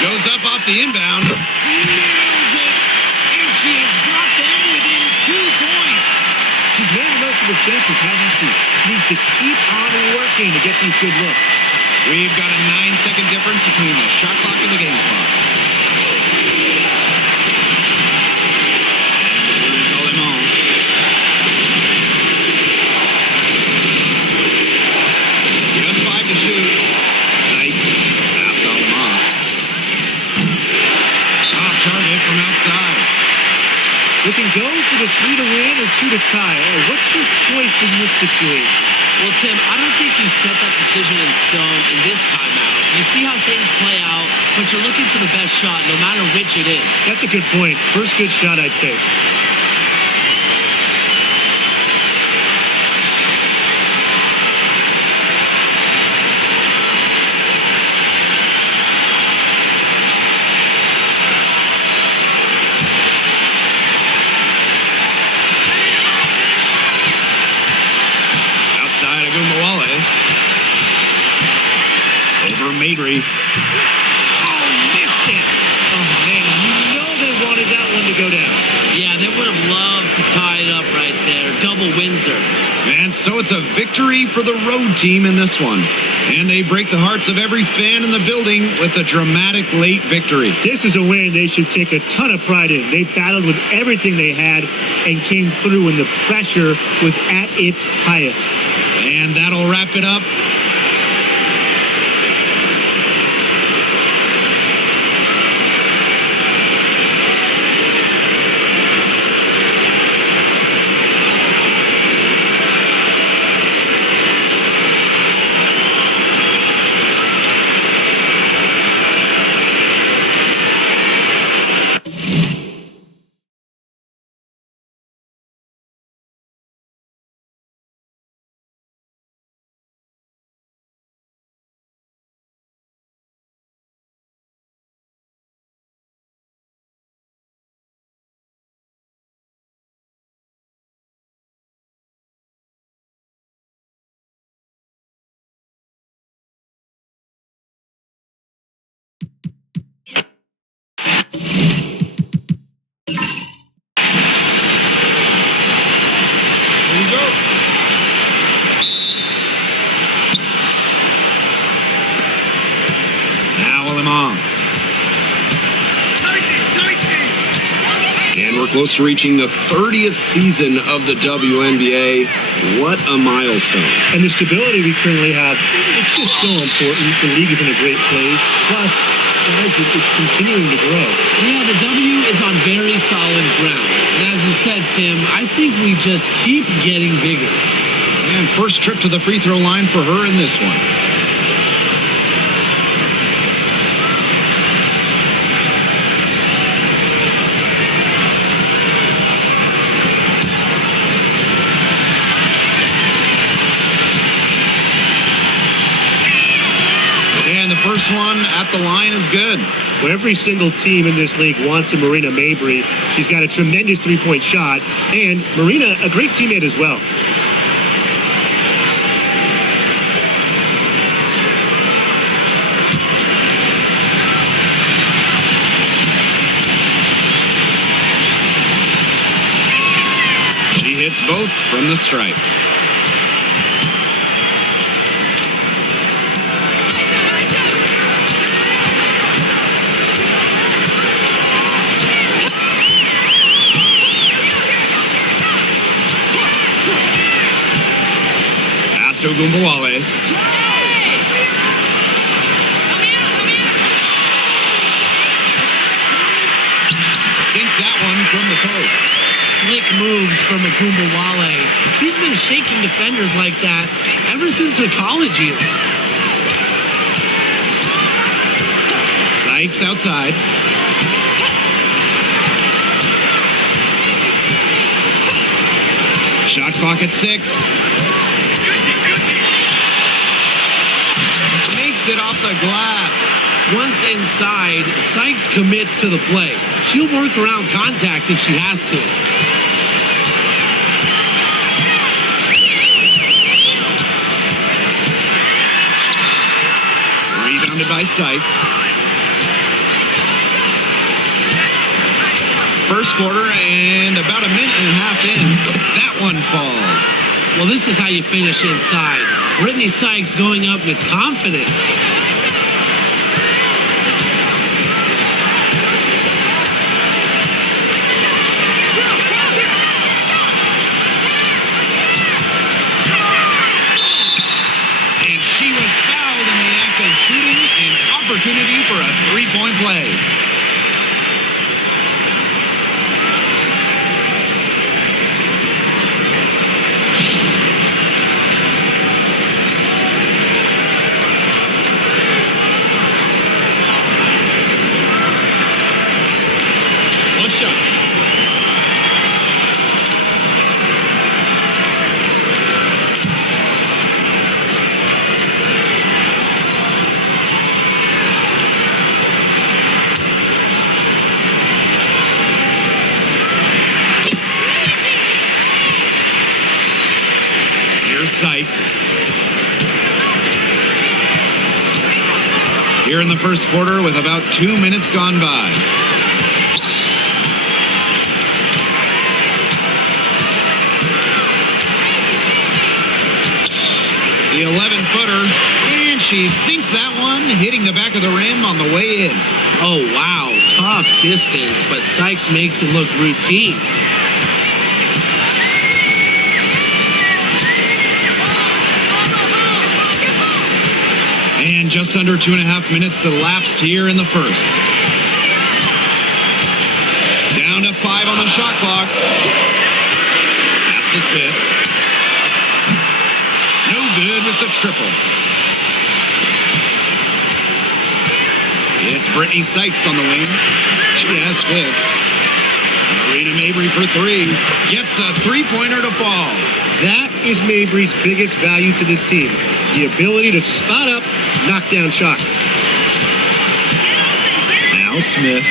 Goes up off the inbound. Nails it. And she has brought them within 2 points. She's made most of the chances, hasn't she? She needs to keep on working to get these good looks. We've got a 9-second difference between the shot clock and the game clock. Here's Alemán. Just 5 to shoot. Sykes. Past Alemán. Off target from outside. We can go for the 3 to win or 2 to tie. What's your choice in this situation? Well, Tim, I don't think you set that decision in stone in this timeout. You see how things play out, but you're looking for the best shot, no matter which it is. That's a good point. First good shot I'd take. Outside of Gumbawale. Over Mabry. Oh, missed it. Oh, man, you know they wanted that one to go down. Yeah, they would have loved to tie it up right there. Double Windsor. And so it's a victory for the road team in this one. And they break the hearts of every fan in the building with a dramatic late victory. This is a win they should take a ton of pride in. They battled with everything they had and came through when the pressure was at its highest. And that'll wrap it up. close to reaching the 30th season of the WNBA. What a milestone. And the stability we currently have, it's just so important. The league is in a great place. Plus, guys, it's continuing to grow. Yeah, the W is on very solid ground. And as you said, Tim, I think we just keep getting bigger. And first trip to the free throw line for her in this one. And the first one at the line is good. Well, every single team in this league wants a Marina Mabry. She's got a tremendous three-point shot. And Marina, a great teammate as well. She hits both from the stripe. Gumbawale. Sinks that one from the post. Slick moves from Agumbawale. She's been shaking defenders like that ever since her college years. Sykes outside. Shot clock at 6. Makes it off the glass. Once inside, Sykes commits to the play. She'll work around contact if she has to. Rebounded by Sykes. First quarter and about a minute and a half in, that one falls. Well, this is how you finish inside. Brittany Sykes going up with confidence. And she was fouled in the act of shooting, an opportunity for a three-point play. Sykes. Here in the first quarter with about 2 minutes gone by. The 11-footer, and she sinks that one, hitting the back of the rim on the way in. Oh, wow. Tough distance, but Sykes makes it look routine. And just under 2.5 minutes elapsed here in the first. Down to 5 on the shot clock. Pass to Smith. No good with the triple. It's Brittany Sykes on the wing. She has 6. Marina Mabry for 3. Gets a three-pointer to fall. That is Mabry's biggest value to this team. The ability to spot up, knock down shots. Now Smith.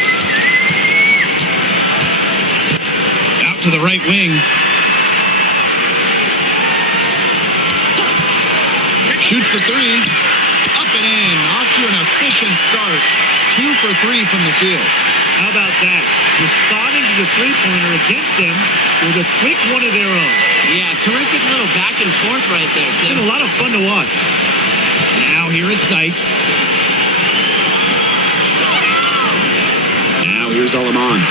Out to the right wing. Shoots the 3. Up and in. Off to an efficient start. 2 for 3 from the field. How about that? Responding to the three-pointer against them with a quick one of their own. Yeah, terrific little back and forth right there, It's Tim. been a lot of fun to watch. Now here is Sykes. Now here's Alaman.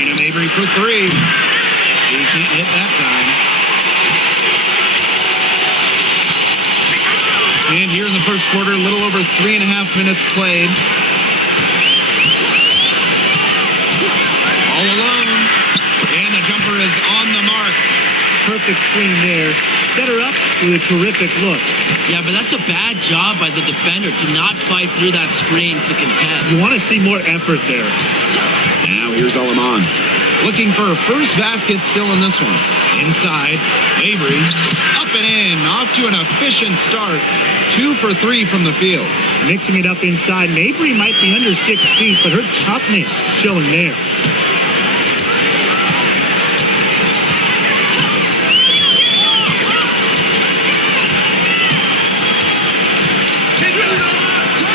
Marina Mabry for three. He can't hit that time. And here in the first quarter, a little over 3.5 minutes played. All alone. And the jumper is on the mark. Perfect screen there. Set her up with a terrific look. Yeah, but that's a bad job by the defender to not fight through that screen to contest. You want to see more effort there. Now here's Alaman. Looking for a first basket still in this one. Inside, Mabry up and in. Off to an efficient start. 2 for 3 from the field. Mixing it up inside. Mabry might be under 6 feet, but her toughness showing there.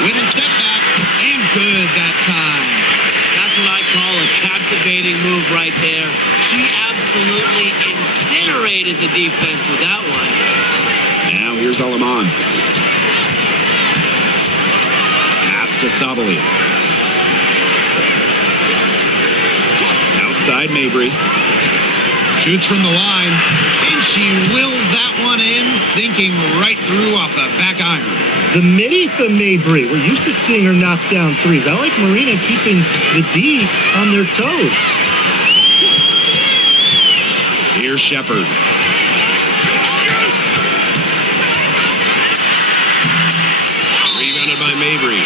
With a step back, and good that time. That's what I call a captivating move right there. She absolutely incinerated the defense with that one. Now here's Alaman. Pass to Sabali. Outside Mabry. Shoots from the line, and she wills that one in, sinking right through off the back iron. The midi for Mabry. We're used to seeing her knock down threes. I like Marina keeping the D on their toes. Here's Shepard. Rebounded by Mabry.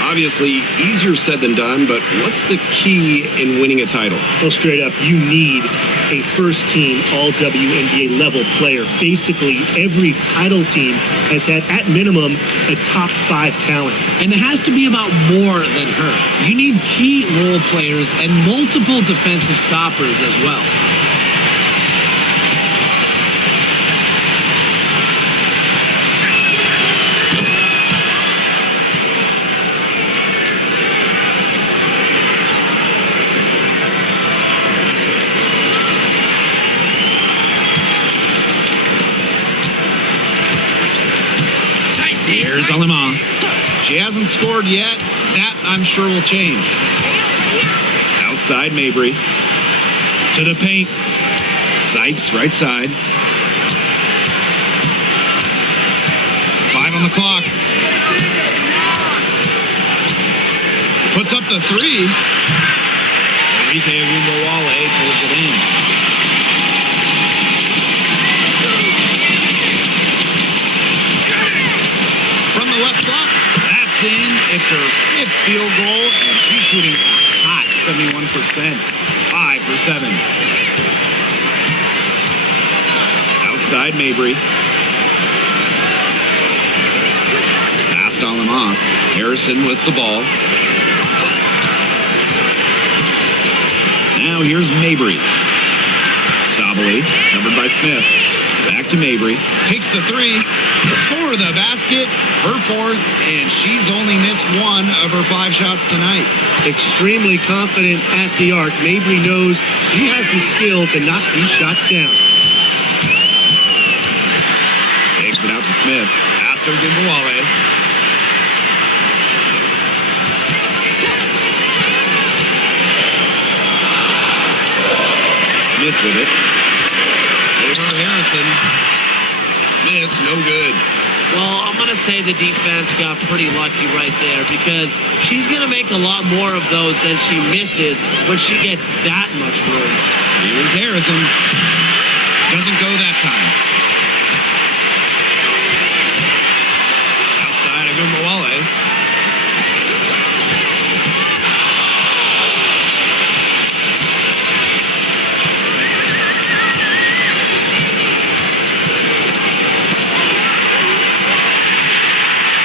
Obviously, easier said than done, but what's the key in winning a title? Well, straight up, you need a first-team all-WNBA level player. Basically, every title team has had, at minimum, a top 5 talent. And it has to be about more than her. You need key role players and multiple defensive stoppers as well. Here's Alaman. She hasn't scored yet. That, I'm sure, will change. Outside Mabry. To the paint. Sykes, right side. 5 on the clock. Puts up the 3. Enrique Agumbawale pulls it in. From the left block, that's in. It's her 5th field goal, and she's shooting hot, 71%. 5 for 7. Outside Mabry. Pass to Alaman. Harrison with the ball. Now here's Mabry. Sabali, covered by Smith. Back to Mabry. Takes the 3. Score the basket. Her 4th, and she's only missed 1 of her 5 shots tonight. Extremely confident at the arc. Mabry knows she has the skill to knock these shots down. Takes it out to Smith. Pass to Agumbawale. Smith with it. Over Harrison. Smith, no good. Well, I'm going to say the defense got pretty lucky right there because she's going to make a lot more of those than she misses when she gets that much room. Here's Harrison. Doesn't go that time. Outside Agumbawale.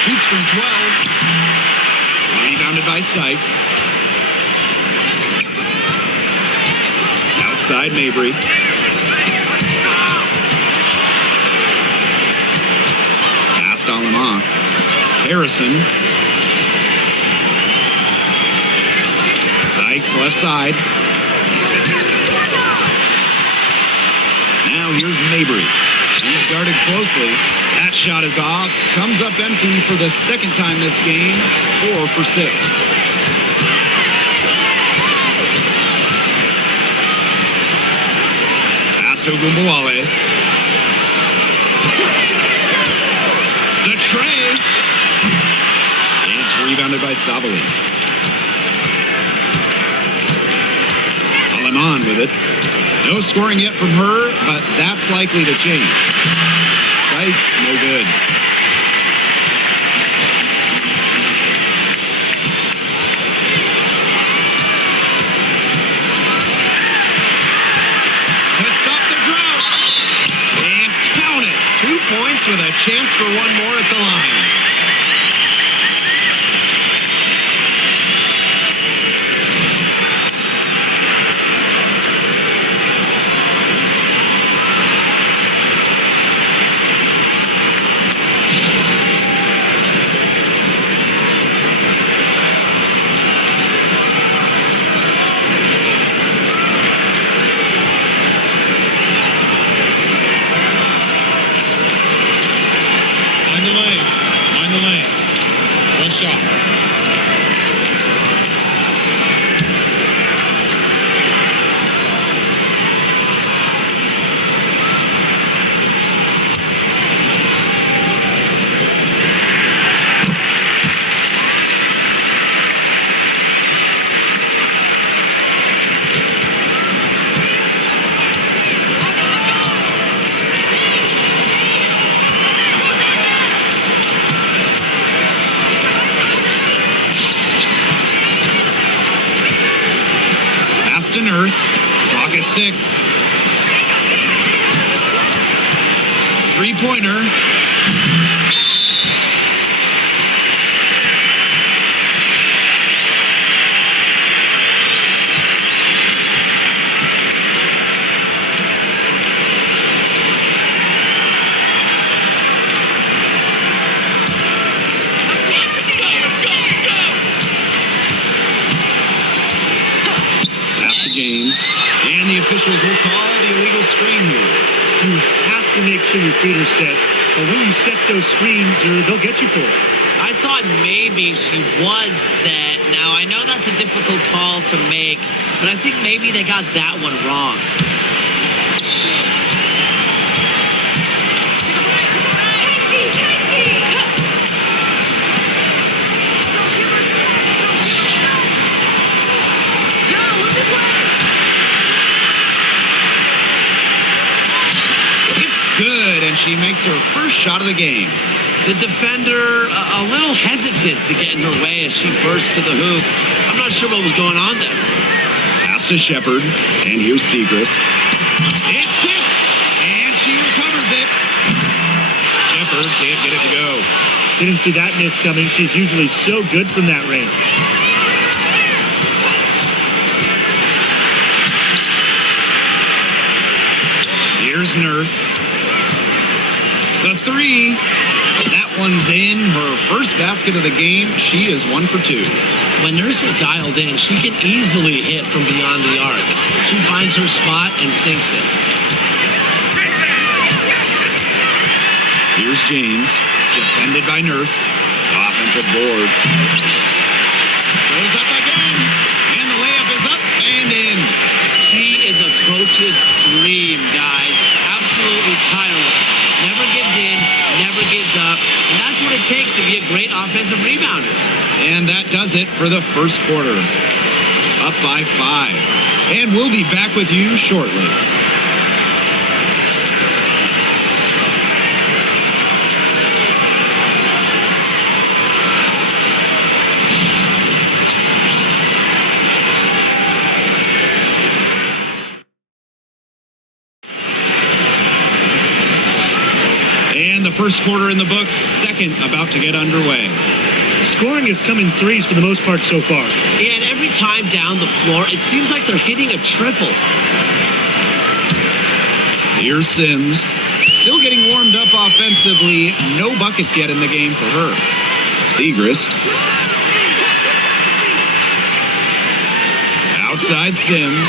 Shoots from 12. Rebounded by Sykes. Outside Mabry. Pass to Alaman. Harrison. Sykes left side. Now here's Mabry. She's guarded closely. That shot is off. Comes up empty for the 2nd time this game. 4 for 6. to Gumbawale. The tray. It's rebounded by Sabali. Aleman with it. No scoring yet from her, but that's likely to change. Sykes, no good. Points with a chance for one more at the line. Shot. To Nurse. Clock at 6. Three-pointer. James, and the officials will call the illegal screen here. You have to make sure your feet are set, but when you set those screens, they'll get you for it. I thought maybe she was set. Now, I know that's a difficult call to make, but I think maybe they got that one wrong. Good, and she makes her first shot of the game. The defender a little hesitant to get in her way as she burst to the hoop. I'm not sure what was going on there. Pass to Shepard, and here's Segrist. It's tipped, and she recovers it. Shepard can't get it to go. Didn't see that miss coming. She's usually so good from that range. Here's Nurse. The three. That one's in. Her first basket of the game. She is 1 for 2. When Nurse is dialed in, she can easily hit from beyond the arc. She finds her spot and sinks it. Here's James. Defended by Nurse. Offensive board. Goes up again. And the layup is up and in. She is a coach's dream, guys. Absolutely tireless. Never gives in, never gives up. And that's what it takes to be a great offensive rebounder. And that does it for the first quarter. Up by 5. And we'll be back with you shortly. And the first quarter in the books, second about to get underway. Scoring is coming threes for the most part so far. And every time down the floor, it seems like they're hitting a triple. Here's Sims. Still getting warmed up offensively. No buckets yet in the game for her. Segrist. Outside Sims.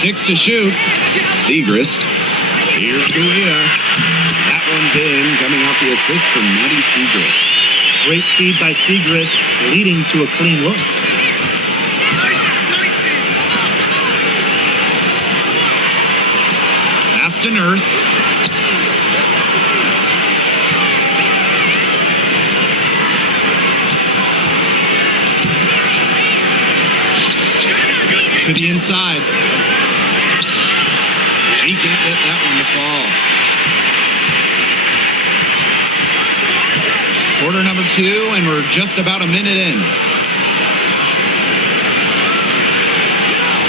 Six to shoot. Segrist. Here's Guia. That one's in, coming off the assist from Maddie Segrist. Great feed by Segrist, leading to a clean look. Pass to Nurse. To the inside. She can't get that one to fall. Quarter number 2, and we're just about a minute in.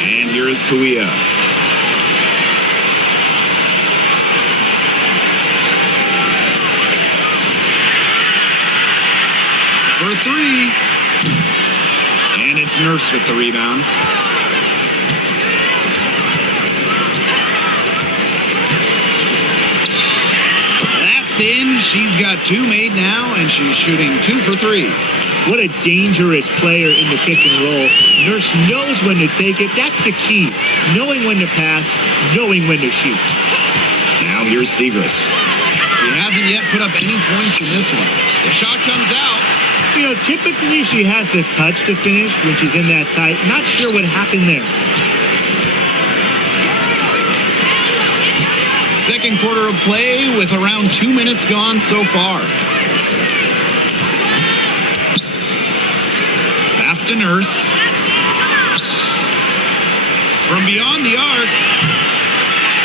And here is Kuia. For 3. And it's Nurse with the rebound. In. She's got 2 made now, and she's shooting 2 for 3. What a dangerous player in the pick and roll. Nurse knows when to take it. That's the key. Knowing when to pass, knowing when to shoot. Now here's Siegrist. She hasn't yet put up any points in this one. The shot comes out. You know, typically she has the touch to finish when she's in that tight. Not sure what happened there. Second quarter of play with around 2 minutes gone so far. Pass to Nurse. From beyond the arc,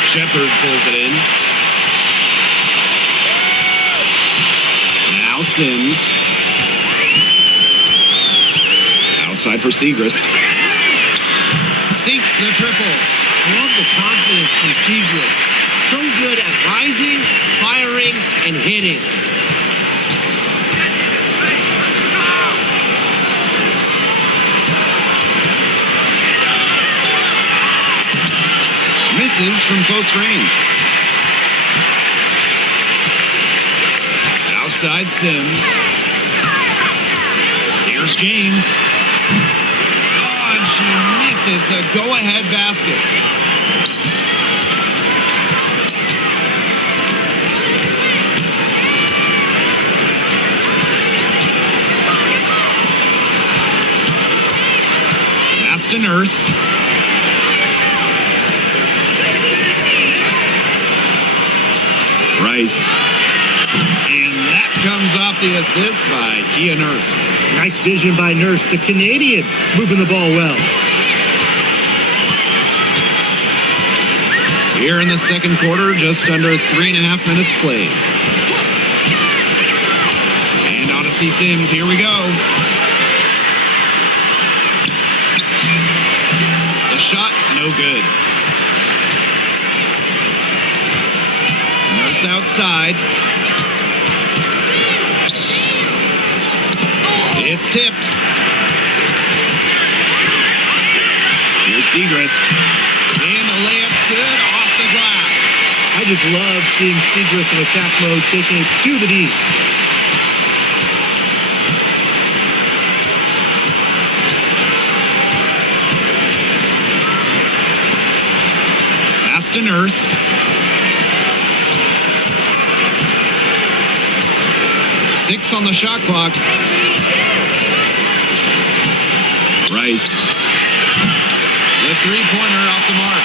Shepard pulls it in. Now Sims. Outside for Siegrist. Sinks the triple. Love the confidence from Siegrist. So good at rising, firing, and hitting. Misses from close range. Outside Sims. Here's James. Oh, and she misses the go-ahead basket. To Nurse. Rice. And that comes off the assist by Kia Nurse. Nice vision by Nurse, the Canadian, moving the ball well. Here in the second quarter, just under 3.5 minutes played. And Odyssey Sims, here we go. Shot, no good. Nurse outside. It's tipped. Here's Siegrist. And the layup's good off the glass. I just love seeing Siegrist in attack mode, taking it to the D. To Nurse. Six on the shot clock. Rice. The three-pointer off the mark.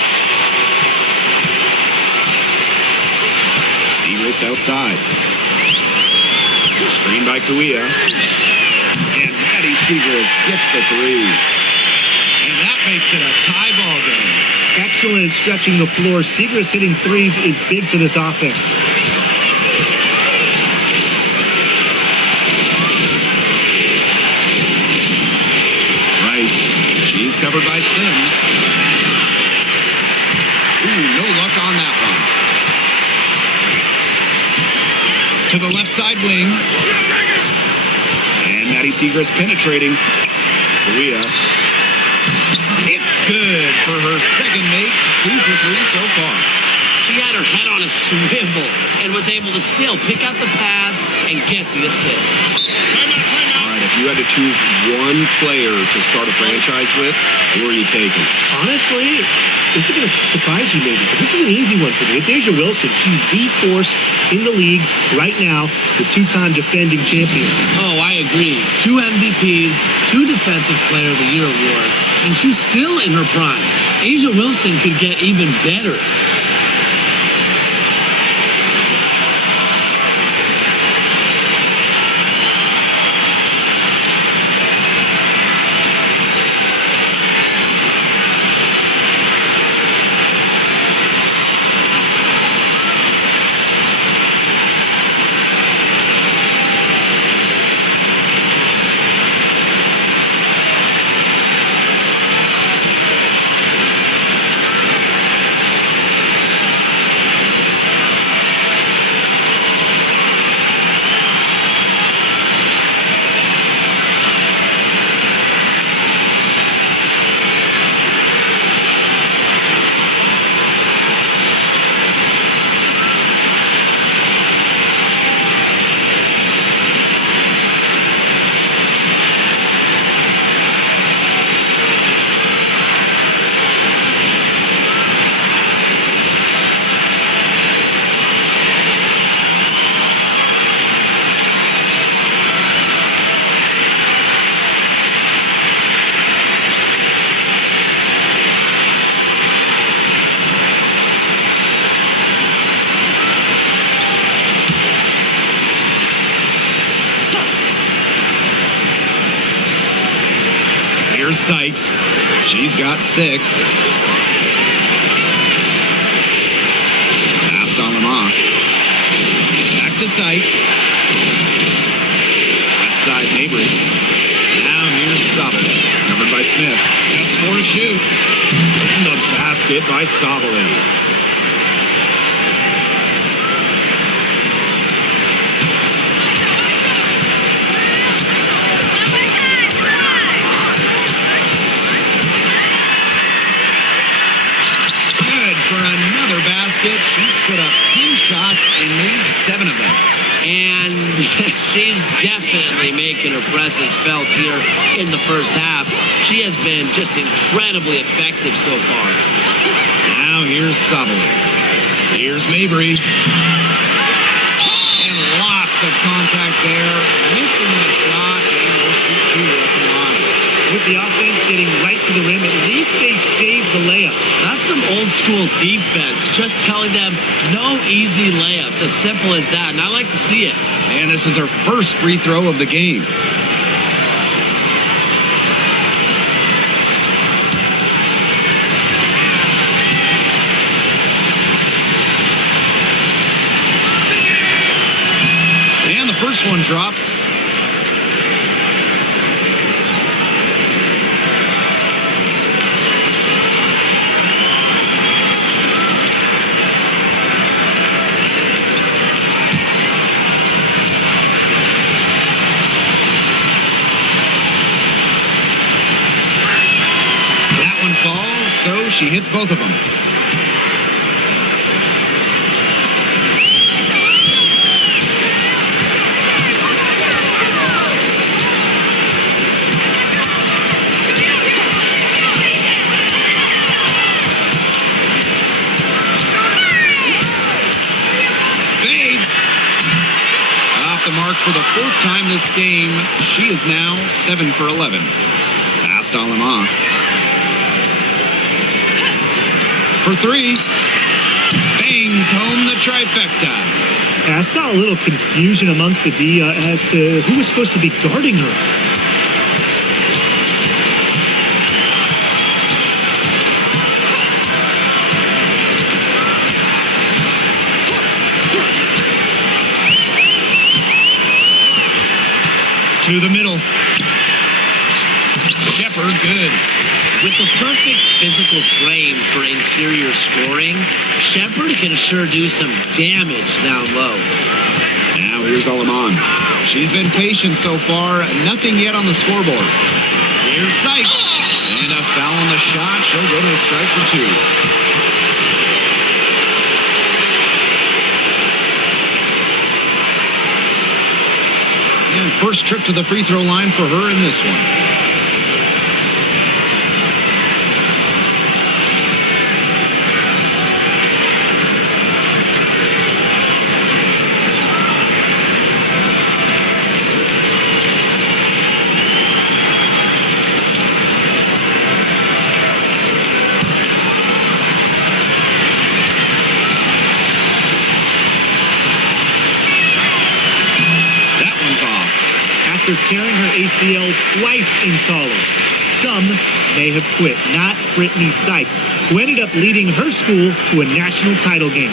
Siegrist outside. Screen by Kuia. And Maddie Siegrist gets the 3. And that makes it a tie ball game. Excellent stretching the floor. Siegrist hitting threes is big for this offense. Rice. She's covered by Sims. Ooh, no luck on that one. To the left side wing. And Maddie Siegrist penetrating. Kuia. It's good for her second make. 2 for 3 so far. She had her head on a swivel and was able to still pick out the pass and get the assist. All right, if you had to choose one player to start a franchise with, who are you taking? Honestly, this is going to surprise you maybe, but this is an easy one for me. It's A'ja Wilson. She's the force in the league right now, the two-time defending champion. Oh, I agree. 2 MVPs, 2 Defensive Player of the Year awards, and she's still in her prime. A'ja Wilson could get even better. Sykes. She's got 6. Pass on Lamar. Back to Sykes. Left side, Mabry. Now here's Sabali. Covered by Smith. Just 4 to shoot. And the basket by Sabali. For another basket. She's put up 10 shots and made 7 of them. And she's definitely making her presence felt here in the first half. She has been just incredibly effective so far. Now here's Sabali. Here's Mabry. And lots of contact there. Missing the shot, and we'll shoot 2 up the line. With the offense getting right to the rim, at least they saved the layup. That's some old school defense, just telling them no easy layups, as simple as that, and I like to see it. And this is her first free throw of the game. And the first one drops. So she hits both of them. Fades. Off the mark for the 4th time this game. She is now 7 for 11. Past Alama. For 3, bangs home the trifecta. I saw a little confusion amongst the D as to who was supposed to be guarding her. To the middle. Shepard, good. With the perfect physical frame for interior scoring, Shepard can sure do some damage down low. Now here's Alaman. She's been patient so far. Nothing yet on the scoreboard. Here's Sykes. And a foul on the shot. She'll go to a strike for 2. And first trip to the free throw line for her in this one. After tearing her ACL twice in college. Some may have quit, not Brittany Sykes, who ended up leading her school to a national title game.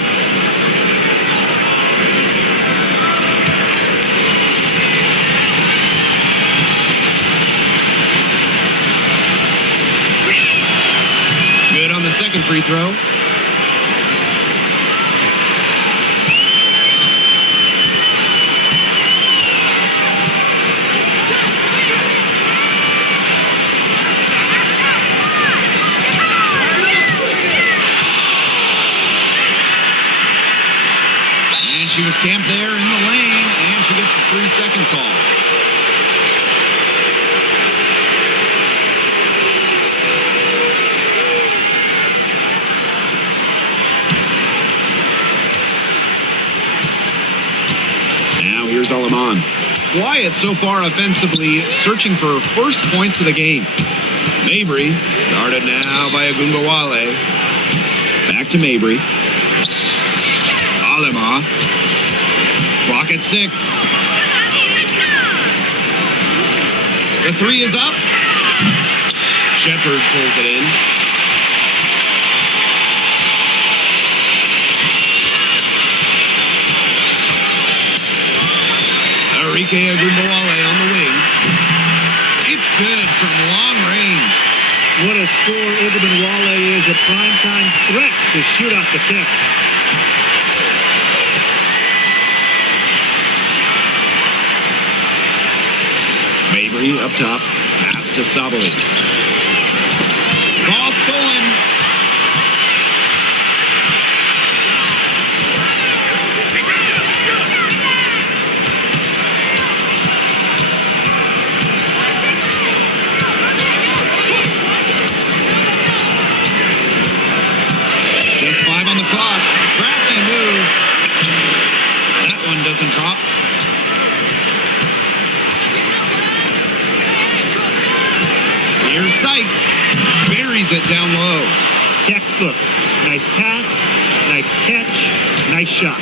Good on the second free throw. She was camped there in the lane, and she gets the 3-second call. Now here's Alaman. Quiet so far offensively, searching for first points of the game. Mabry, guarded now by Agumbawale. Back to Mabry. Alama. Clock at 6. The 3 is up. Shepard pulls it in. Enrique Agumbawale on the wing. It's good from long range. What a score Ogunbowale is, a primetime threat to shoot off the kick. Mabry up top. Pass to Sabali. Ball stolen. Just 5 on the clock. Crafty move. That one doesn't drop. Here's Sykes. Buries it down low. Textbook. Nice pass, nice catch, nice shot.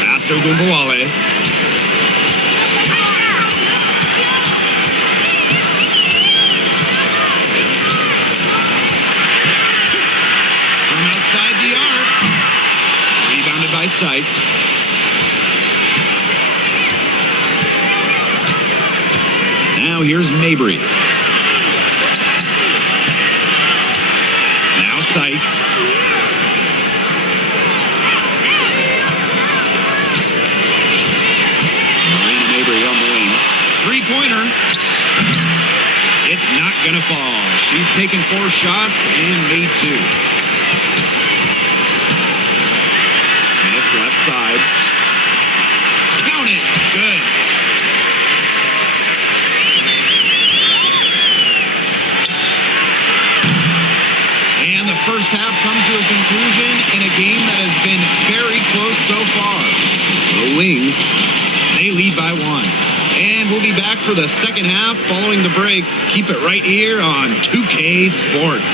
Pass to Ogunbowale. By Sykes. Now here's Mabry. Now Sykes. Marina Mabry on the wing. Three-pointer. It's not gonna fall. She's taken 4 shots and made 2. Left side. Count it. Good. And the first half comes to a conclusion in a game that has been very close so far. The Wings, they lead by 1. And we'll be back for the second half following the break. Keep it right here on 2K Sports.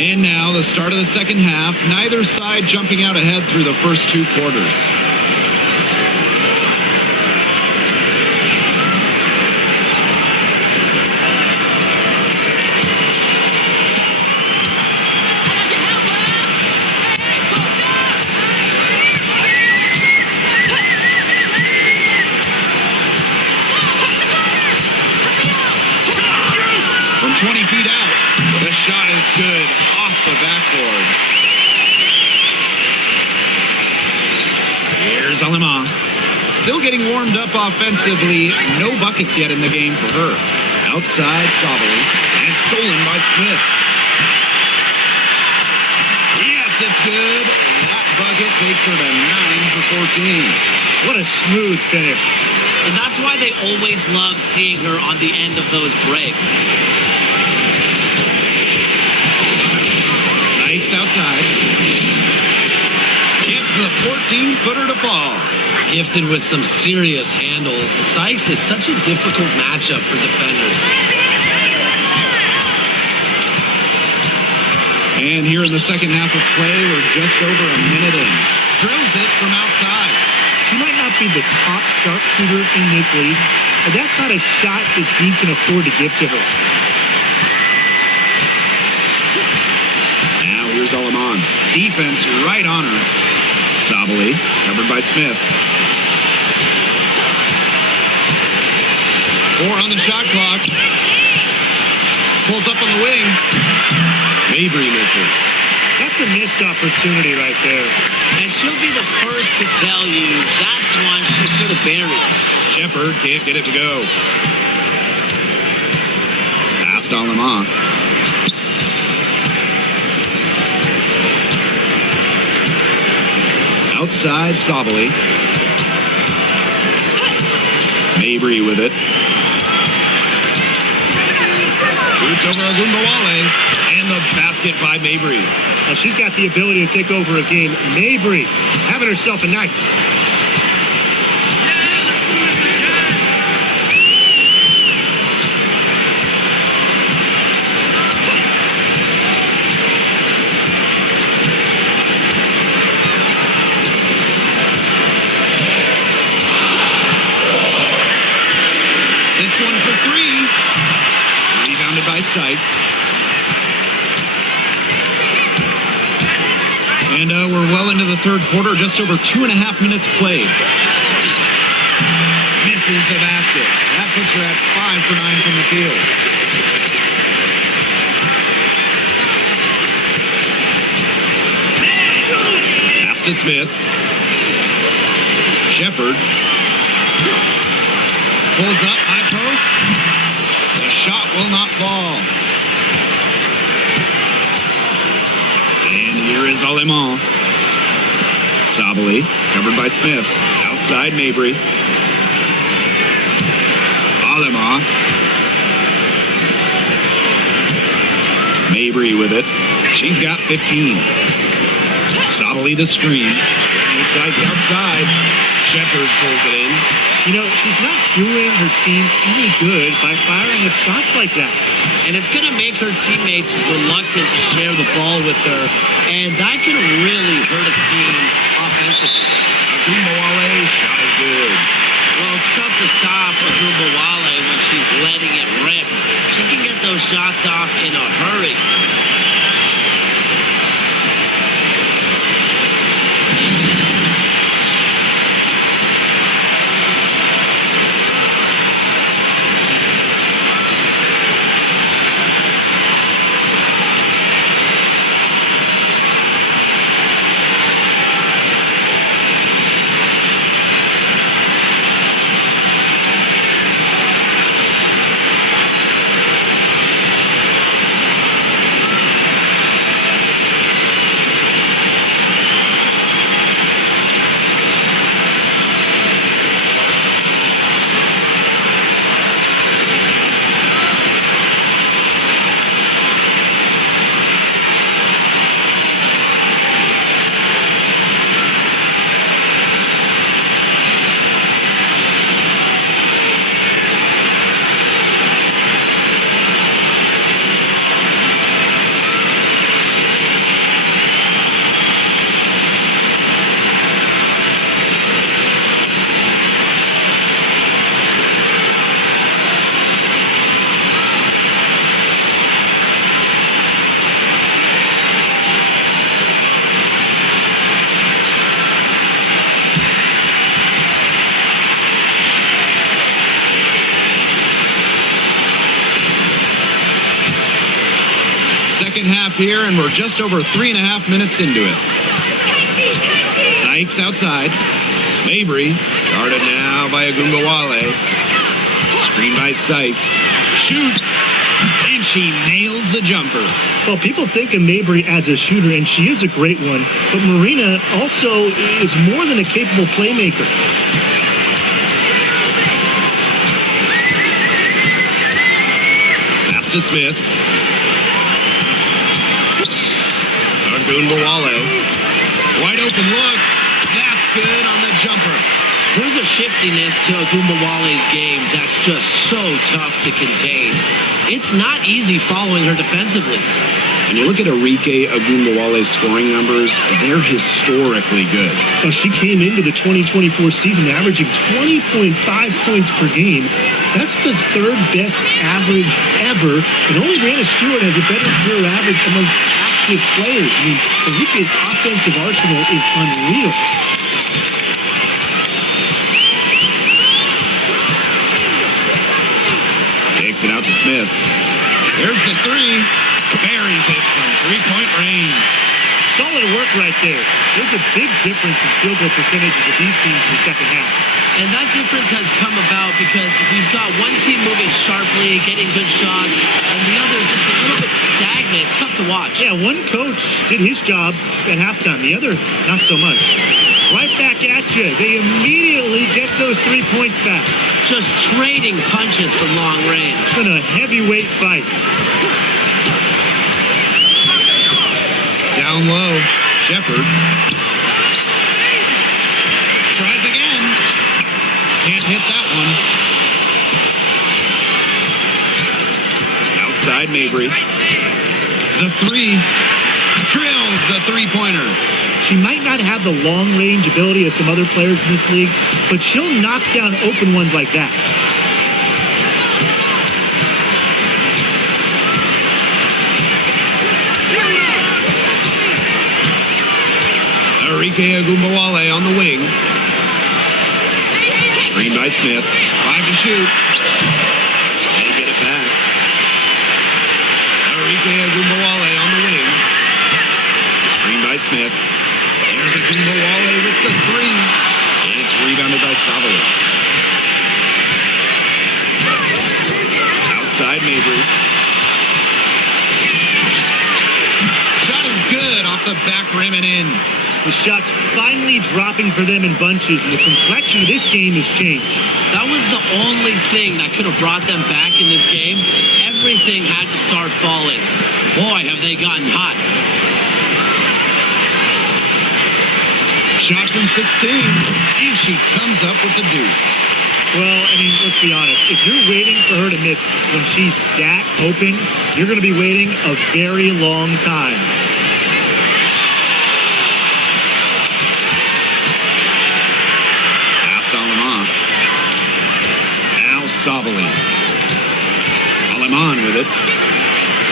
And now the start of the second half. Neither side jumping out ahead through the first 2 quarters. From 20 feet out, the shot is good off the backboard. Here's Alema. Still getting warmed up offensively. No buckets yet in the game for her. Outside Sabali. And stolen by Smith. Yes, it's good. That bucket takes her to 9 for 14. What a smooth finish. And that's why they always love seeing her on the end of those breaks. Sykes outside. Gets the 14-footer to fall. Gifted with some serious handles. Sykes is such a difficult matchup for defenders. And here in the second half of play, we're just over a minute in. Drills it from outside. She might not be the top sharpshooter in this league, but that's not a shot that D can afford to give to her. Now here's here's Alaman. Defense right on her. Sabali, covered by Smith. 4 on the shot clock. Pulls up on the wing. Mabry misses. That's a missed opportunity right there. And she'll be the first to tell you that's one she should have buried. Shepard can't get it to go. Pass to Alaman. Outside Sabali. Mabry with it. Shoots over Agumbawale. And the basket by Mabry. Well, she's got the ability to take over a game. Mabry having herself a night. This one for 3. Rebounded by Sykes. And we're well into the third quarter, just over 2.5 minutes played. Misses the basket. That puts her at 5 for 9 from the field. Pass to Smith. Shepard pulls up, high post. The shot will not fall. And here is Alaman. Sabali, covered by Smith. Outside Mabry. Alaman. Mabry with it. She's got 15. Sabali the screen. Sides outside. Shepard pulls it in. You know, she's not doing her team any good by firing up shots like that. And it's going to make her teammates reluctant to share the ball with her. And that can really hurt a team offensively. Agumbawale, shot is good. Well, it's tough to stop Agumbawale when she's letting it rip. She can get those shots off in a hurry. Second half here, and we're just over 3.5 minutes into it. Sykes outside. Mabry, guarded now by Agumbawale. Screen by Sykes. Shoots. And she nails the jumper. Well, people think of Mabry as a shooter, and she is a great one. But Marina also is more than a capable playmaker. Pass to Smith. Agumbawale. Wide open look. That's good on the jumper. There's a shiftiness to Agumbawale's game that's just so tough to contain. It's not easy following her defensively. And you look at Arike Agumbawale's scoring numbers, they're historically good. Well, she came into the 2024 season averaging 20.5 points per game. That's the third best average ever, and only Rana Stewart has a better career average amongst active players. I mean, Enrique's offensive arsenal is unreal. Takes it out to Smith. There's the three. Buries it from three-point range. Solid work right there. There's a big difference in field goal percentages of these teams in the second half. And that difference has come about because we've got one team moving sharply, getting good shots, and the other just a little bit stagnant. It's tough to watch. Yeah, one coach did his job at halftime. The other, not so much. Right back at you. They immediately get those 3 points back. Just trading punches from long range. It's been a heavyweight fight. Down low, Shepard. Tries again. Can't hit that one. Outside Mabry. The three. Drills the three-pointer. She might not have the long-range ability of some other players in this league, but she'll knock down open ones like that. Enrique Agumbawale on the wing. Screen by Smith. 5 to shoot. They get it back. Enrique Agumbawale on the wing. Screen by Smith. There's Agumbawale with the three. It's rebounded by Savali. Outside Mabry. Shot is good off the back rim and in. The shot's finally dropping for them in bunches, and the complexion of this game has changed. That was the only thing that could have brought them back in this game. Everything had to start falling. Boy, have they gotten hot. Shot from 16, and she comes up with the deuce. Well, I mean, let's be honest. If you're waiting for her to miss when she's that open, you're going to be waiting a very long time. Past Aleman. Now Savali. Aleman with it.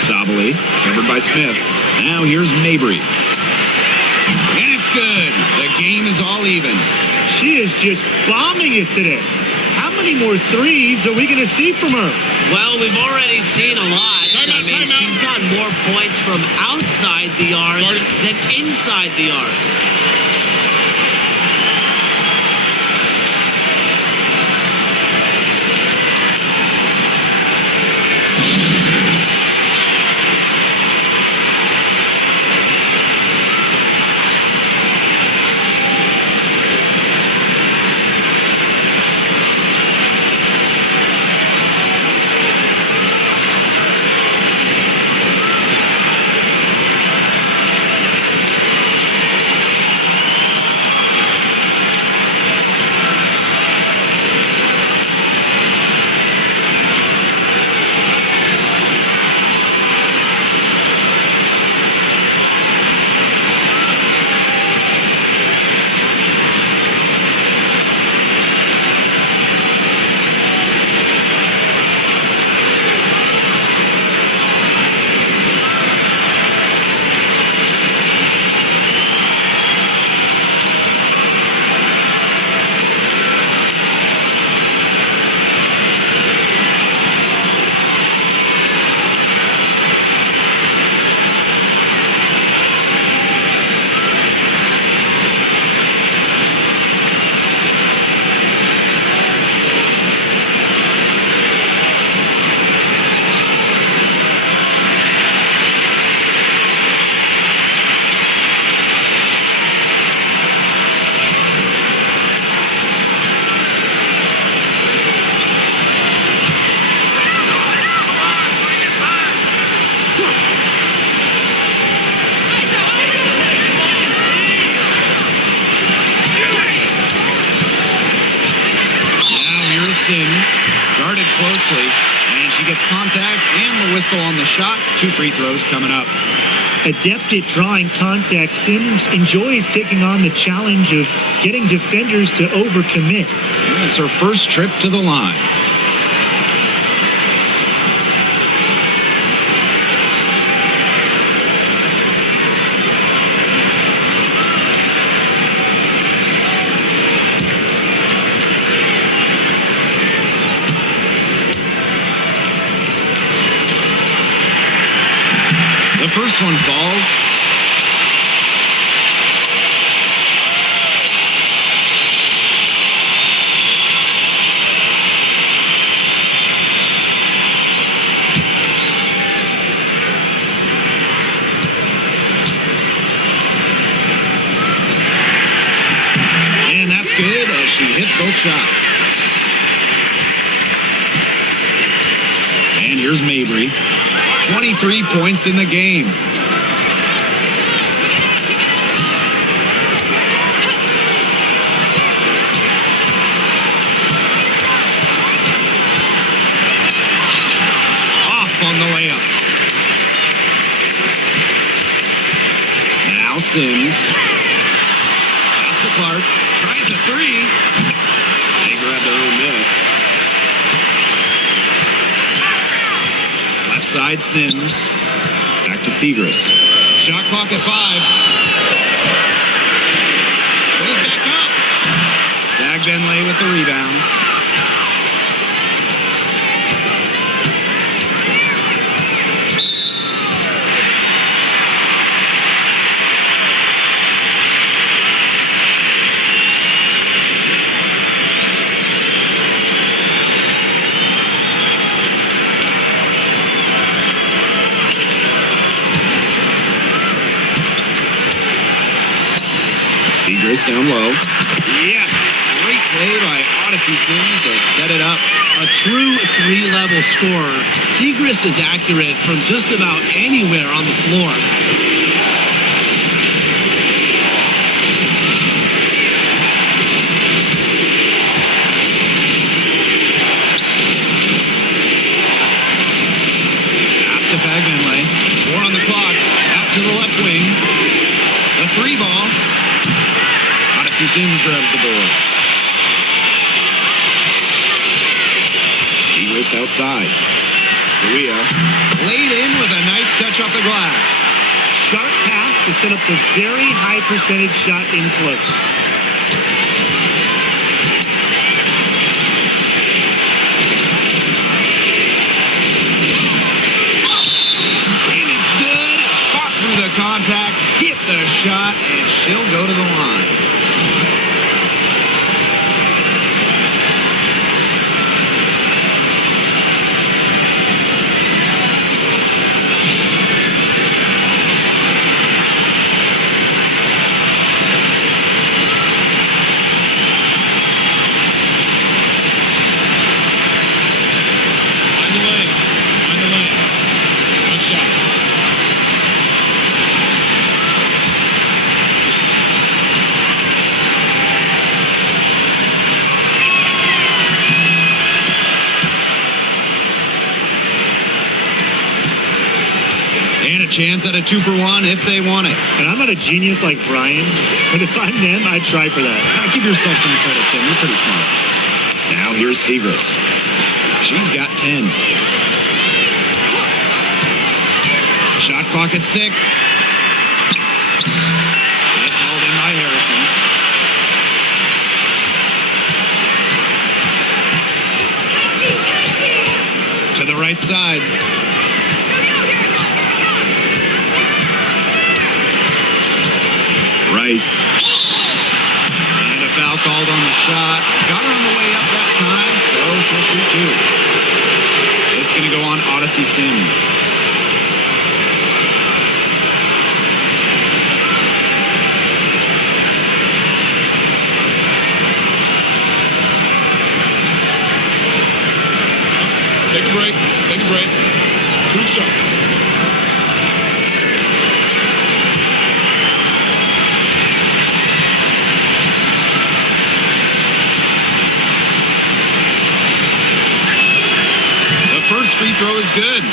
Savali, covered by Smith. Now here's Mabry. And it's good. The game is all even. She is just bombing it today. How many more threes are we going to see from her? Well, we've already seen a lot. Timeout, I mean, timeout. she's got more points from outside the arc than inside the arc. Guarded closely, and she gets contact and the whistle on the shot. 2 free throws coming up. Adept at drawing contact, Sims enjoys taking on the challenge of getting defenders to overcommit. And it's her first trip to the line. first one falls. And that's good as she hits both shots. And here's Mabry. 23 points in the game. Off on the layup. Now Sims. Pass to Clark. Tries a three. They grab their own miss. Left side Sims. Back to Segrist. Shot clock at 5. Goes back up. Dagbenley with the rebound. Segrist down low. Yes! Great play by Odyssey Sims to set it up. A true three-level scorer, Segrist is accurate from just about anywhere on the floor. Pass to Dagbenley. 4 on the clock. Out to the left wing. The 3 ball. Odyssey Sims grabs the board. Segrist outside. Korea laid in with a nice touch off the glass. Sharp pass to set up the very high percentage shot in close. And it's good. Fought through the contact, hit the shot, and she'll go to the line. Chance at a 2-for-1 if they want it. And I'm not a genius like Brian, but if I'm them, I'd try for that. Give yourself some credit, Tim. You're pretty smart. Now here's Segrist. She's got 10. Shot clock at 6. It's hauled in by Harrison. To the right side. Rice. And a foul called on the shot. Got her on the way up that time, so she'll shoot 2. It's going to go on Odyssey Sims. Take a break. Take a break. 2 shots. First free throw is good.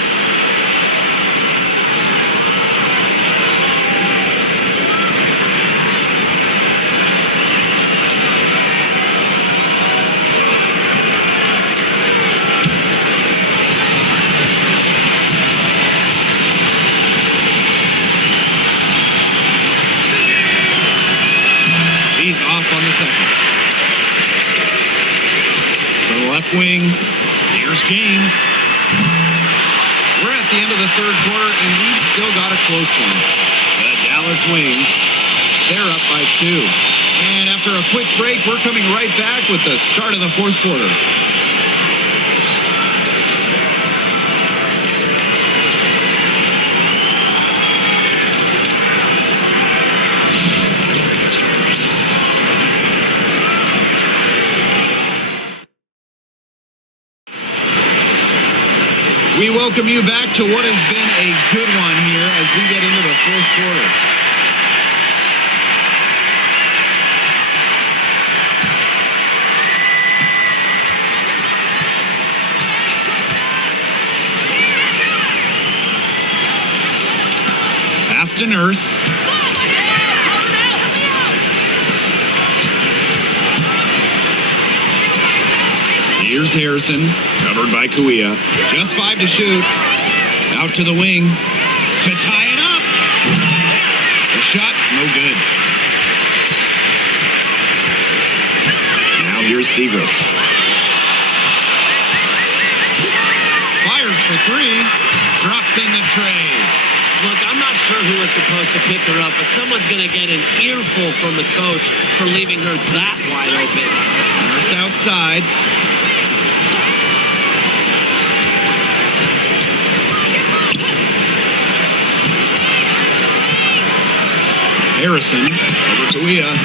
He's off on the second. To the left wing. Here's James. We're at the end of the third quarter, and we've still got a close one. The Dallas Wings, They're up by 2. And after a quick break, we're coming right back with the start of the fourth quarter. We welcome you back to what has been a good one here as we get into the fourth quarter. Pass to Nurse. Here's Harrison, covered by Kuia. Just 5 to shoot. Out to the wing to tie it up. The shot, no good. now here's Segrist. Fires for 3. Drops in the tray. Look, I'm not sure who was supposed to pick her up, but someone's going to get an earful from the coach for leaving her that wide open. Nurse outside. Harrison over to Kuia.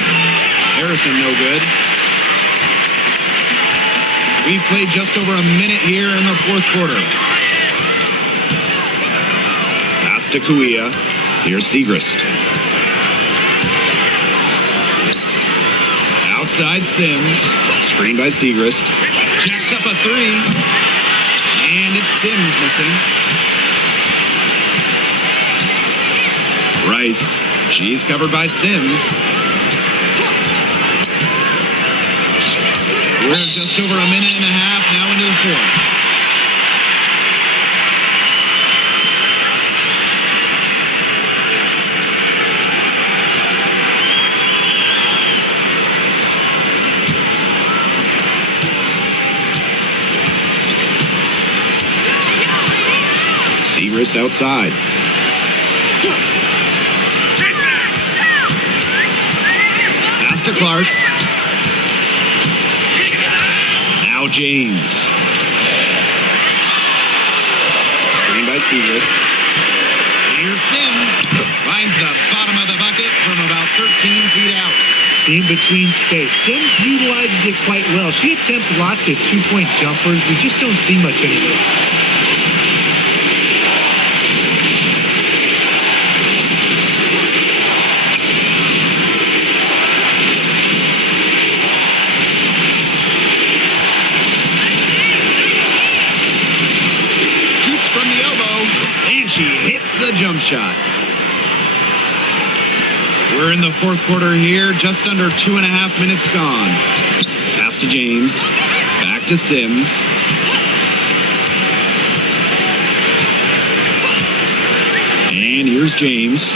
Harrison no good. We've played just over a minute here in the fourth quarter. Pass to Kuia. Here's Segrist. Outside Sims. Screen by Segrist. Jacks up a 3. And it's Sims missing. Rice. She's covered by Sims. We're just over a minute and a half now into the fourth. Segrist outside. Pass to Clark. Now James. Screen by Segrist. Here's Sims. Finds the bottom of the bucket from about 13 feet out. In between space. Sims utilizes it quite well. She attempts lots of two-point jumpers. We just don't see much anymore. Shoots from the elbow. And she hits the jump shot. We're in the fourth quarter here, just under 2.5 minutes gone. Pass to James. Back to Sims. And here's James.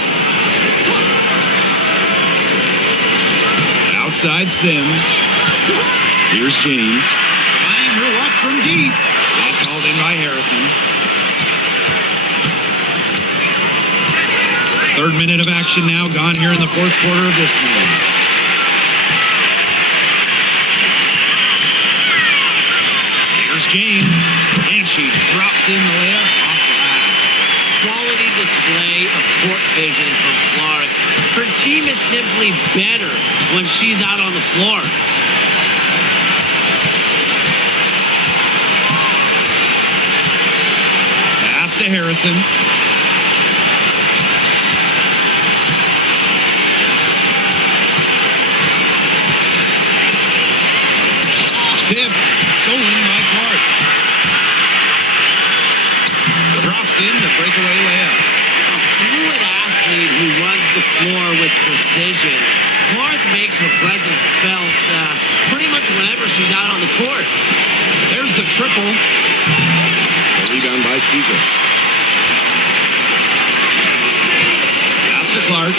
Outside Sims. Here's James. Finding her luck from deep. It's hauled in by Harrison. Third minute of action now gone here in the fourth quarter of this one. Here's James. And she drops in the layup off glass. Quality display of court vision from Clark. Her team is simply better when she's out on the floor. Pass to Harrison. Tipped. Stolen by Clark. Drops in the breakaway layup. A fluid athlete who runs the floor with precision. Clark makes her presence felt pretty much whenever she's out on the court. There's the triple. The rebound by Segrist. Pass to Clark.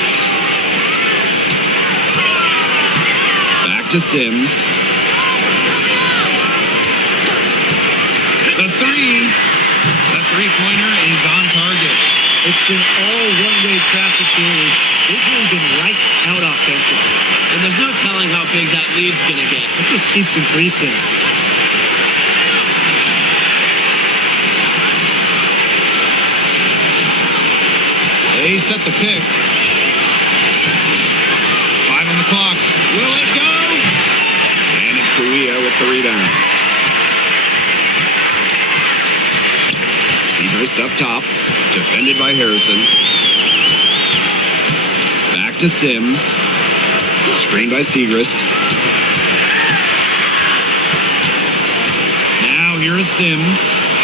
Back to Sims. The 3. The three-pointer is on target. It's been all one-way traffic here. They've really been lights out offensively. And there's no telling how big that lead's going to get. It just keeps increasing. They set the pick. 5 on the clock. Will it go? And it's Korea with the rebound. Seagrist up top. Defended by Harrison. Back to Sims. Screened by Seagrist. Now here is Sims.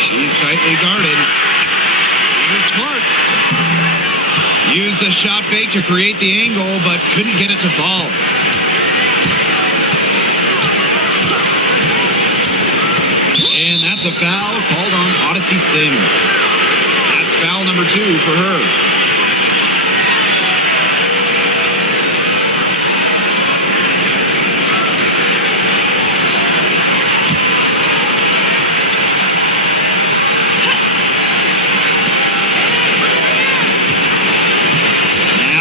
She's tightly guarded. Here's Clark. Used the shot fake to create the angle, but couldn't get it to fall. And that's a foul called on Odyssey Sims. That's foul number 2 for her.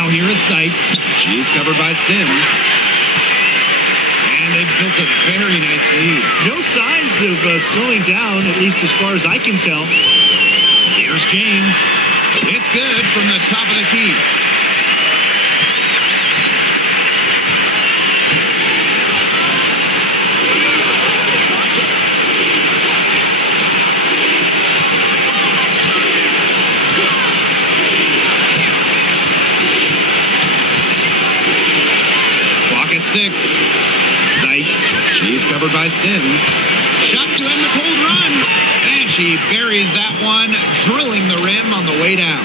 Here is Sykes. She's covered by Sims. And they've built a very nice lead. No signs of slowing down, at least as far as I can tell. Here's James. It's good from the top of the key. Clock at 6. Sykes. She's covered by Sims. Shot to end the cold run. And she buries that one, drilling the rim on the way down.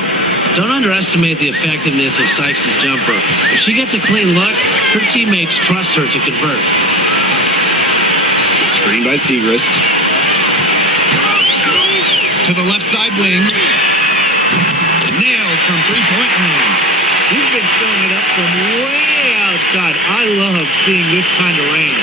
Don't underestimate the effectiveness of Sykes' jumper. If she gets a clean look, her teammates trust her to convert. Screened by Seagrist. To the left side wing. Nailed from three-point range. He's been throwing it up from way outside. I love seeing this kind of rain.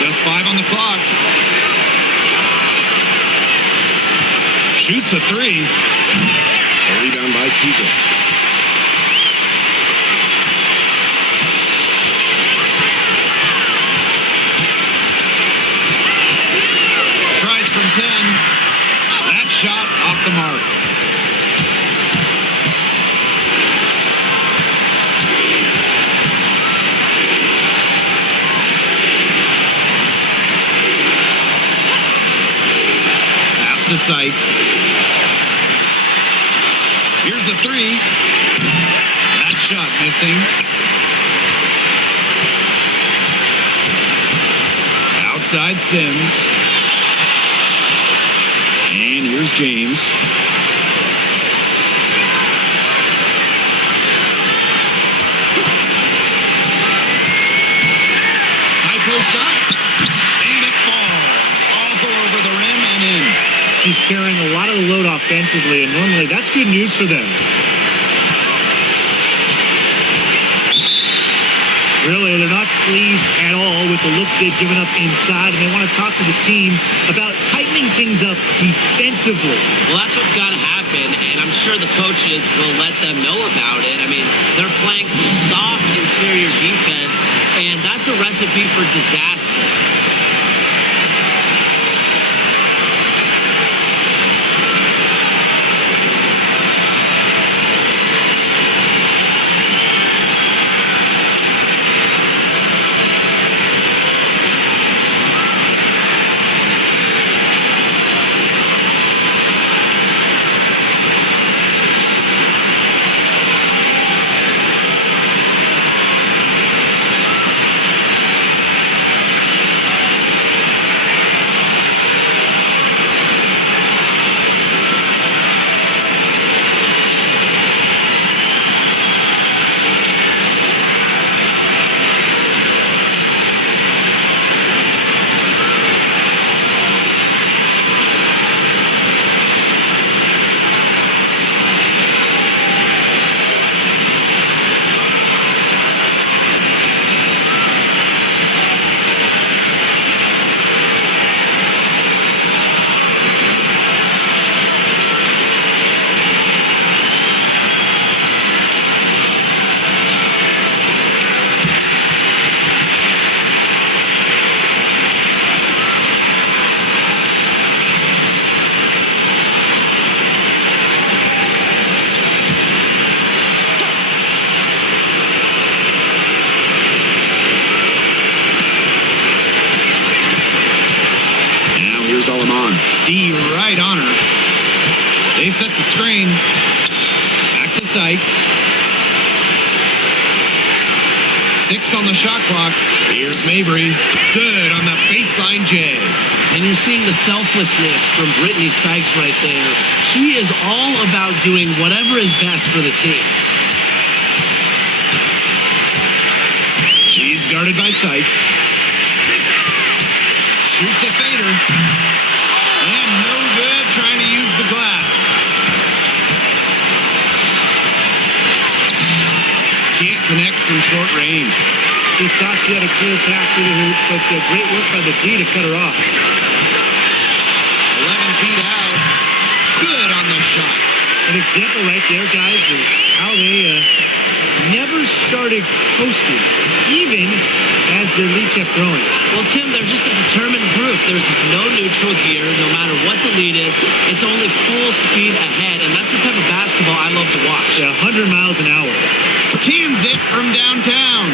Just 5 on the clock. Shoots a 3. A rebound by Seagrist. Tries from 10. That shot off the mark. Pass to Sykes. Here's the 3. That shot missing. Outside Sims. And here's James. High post shot. And it falls all over the rim and in. She's carrying a lot of the load offensively, and normally that's good news for them. Really, they're not pleased at all with the looks they've given up inside, and they want to talk to the team about tightening things up defensively. Well, that's what's got to happen, and I'm sure the coaches will let them know about it. I mean, they're playing some soft interior defense, and that's a recipe for disaster. Here's Alaman. D right on her. They set the screen. Back to Sykes. 6 on the shot clock. Here's Mabry. Good on the baseline J. And you're seeing the selflessness from Brittany Sykes right there. She is all about doing whatever is best for the team. She's guarded by Sykes. Shoots a fader. And no good, trying to use the glass. Can't connect from short range. She thought she had a clear path through the hoop, but great work by the D to cut her off. 11 feet out. Good on the shot. An example right there, guys, of how they never started coasting, even as their lead kept growing. Well, Tim, they're just a determined group. There's no neutral here. No matter what the lead is, it's only full speed ahead, and that's the type of basketball I love to watch. Yeah, 100 miles an hour. Cans it from downtown.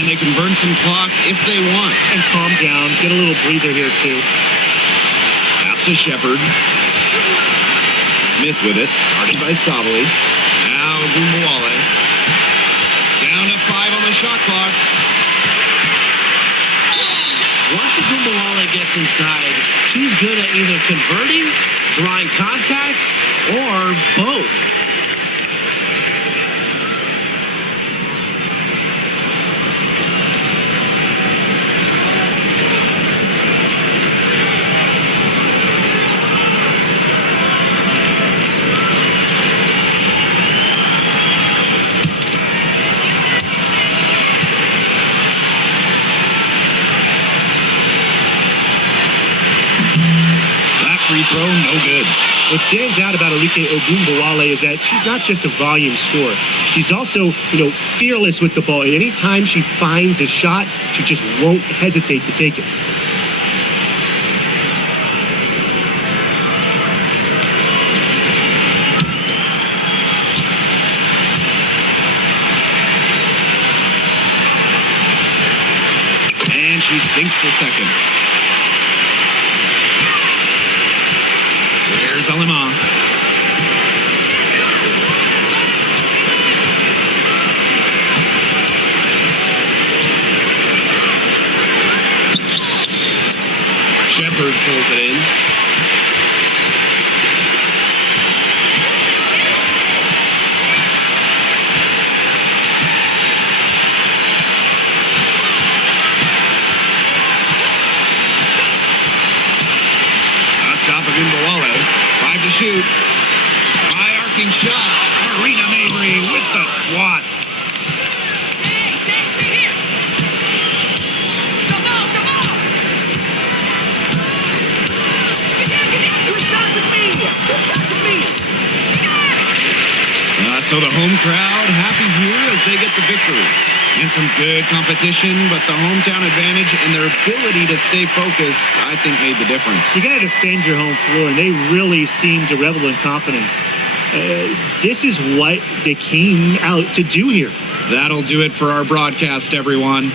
And they can burn some clock if they want. And calm down. Get a little breather here, too. Pass to Shepard. Smith with it. Guarded by Sabali. Now Gumbawale. Down to 5 on the shot clock. Once Gumbawale gets inside, she's good at either converting, drawing contact, or both. Free throw, no good. What stands out about Arike Ogunbowale is that she's not just a volume scorer. She's also, fearless with the ball. And any time she finds a shot, she just won't hesitate to take it. And she sinks the second. There's Alaman. Shepard pulls it in. Up top of Gumbawale. 5 to shoot. High arcing shot. Marina Mabry with the swat. So the home crowd happy here as they get the victory. And some good competition, but the hometown advantage and their ability to stay focused, I think, made the difference. You got to defend your home floor, and they really seem to revel in confidence. This is what they came out to do here. That'll do it for our broadcast, everyone.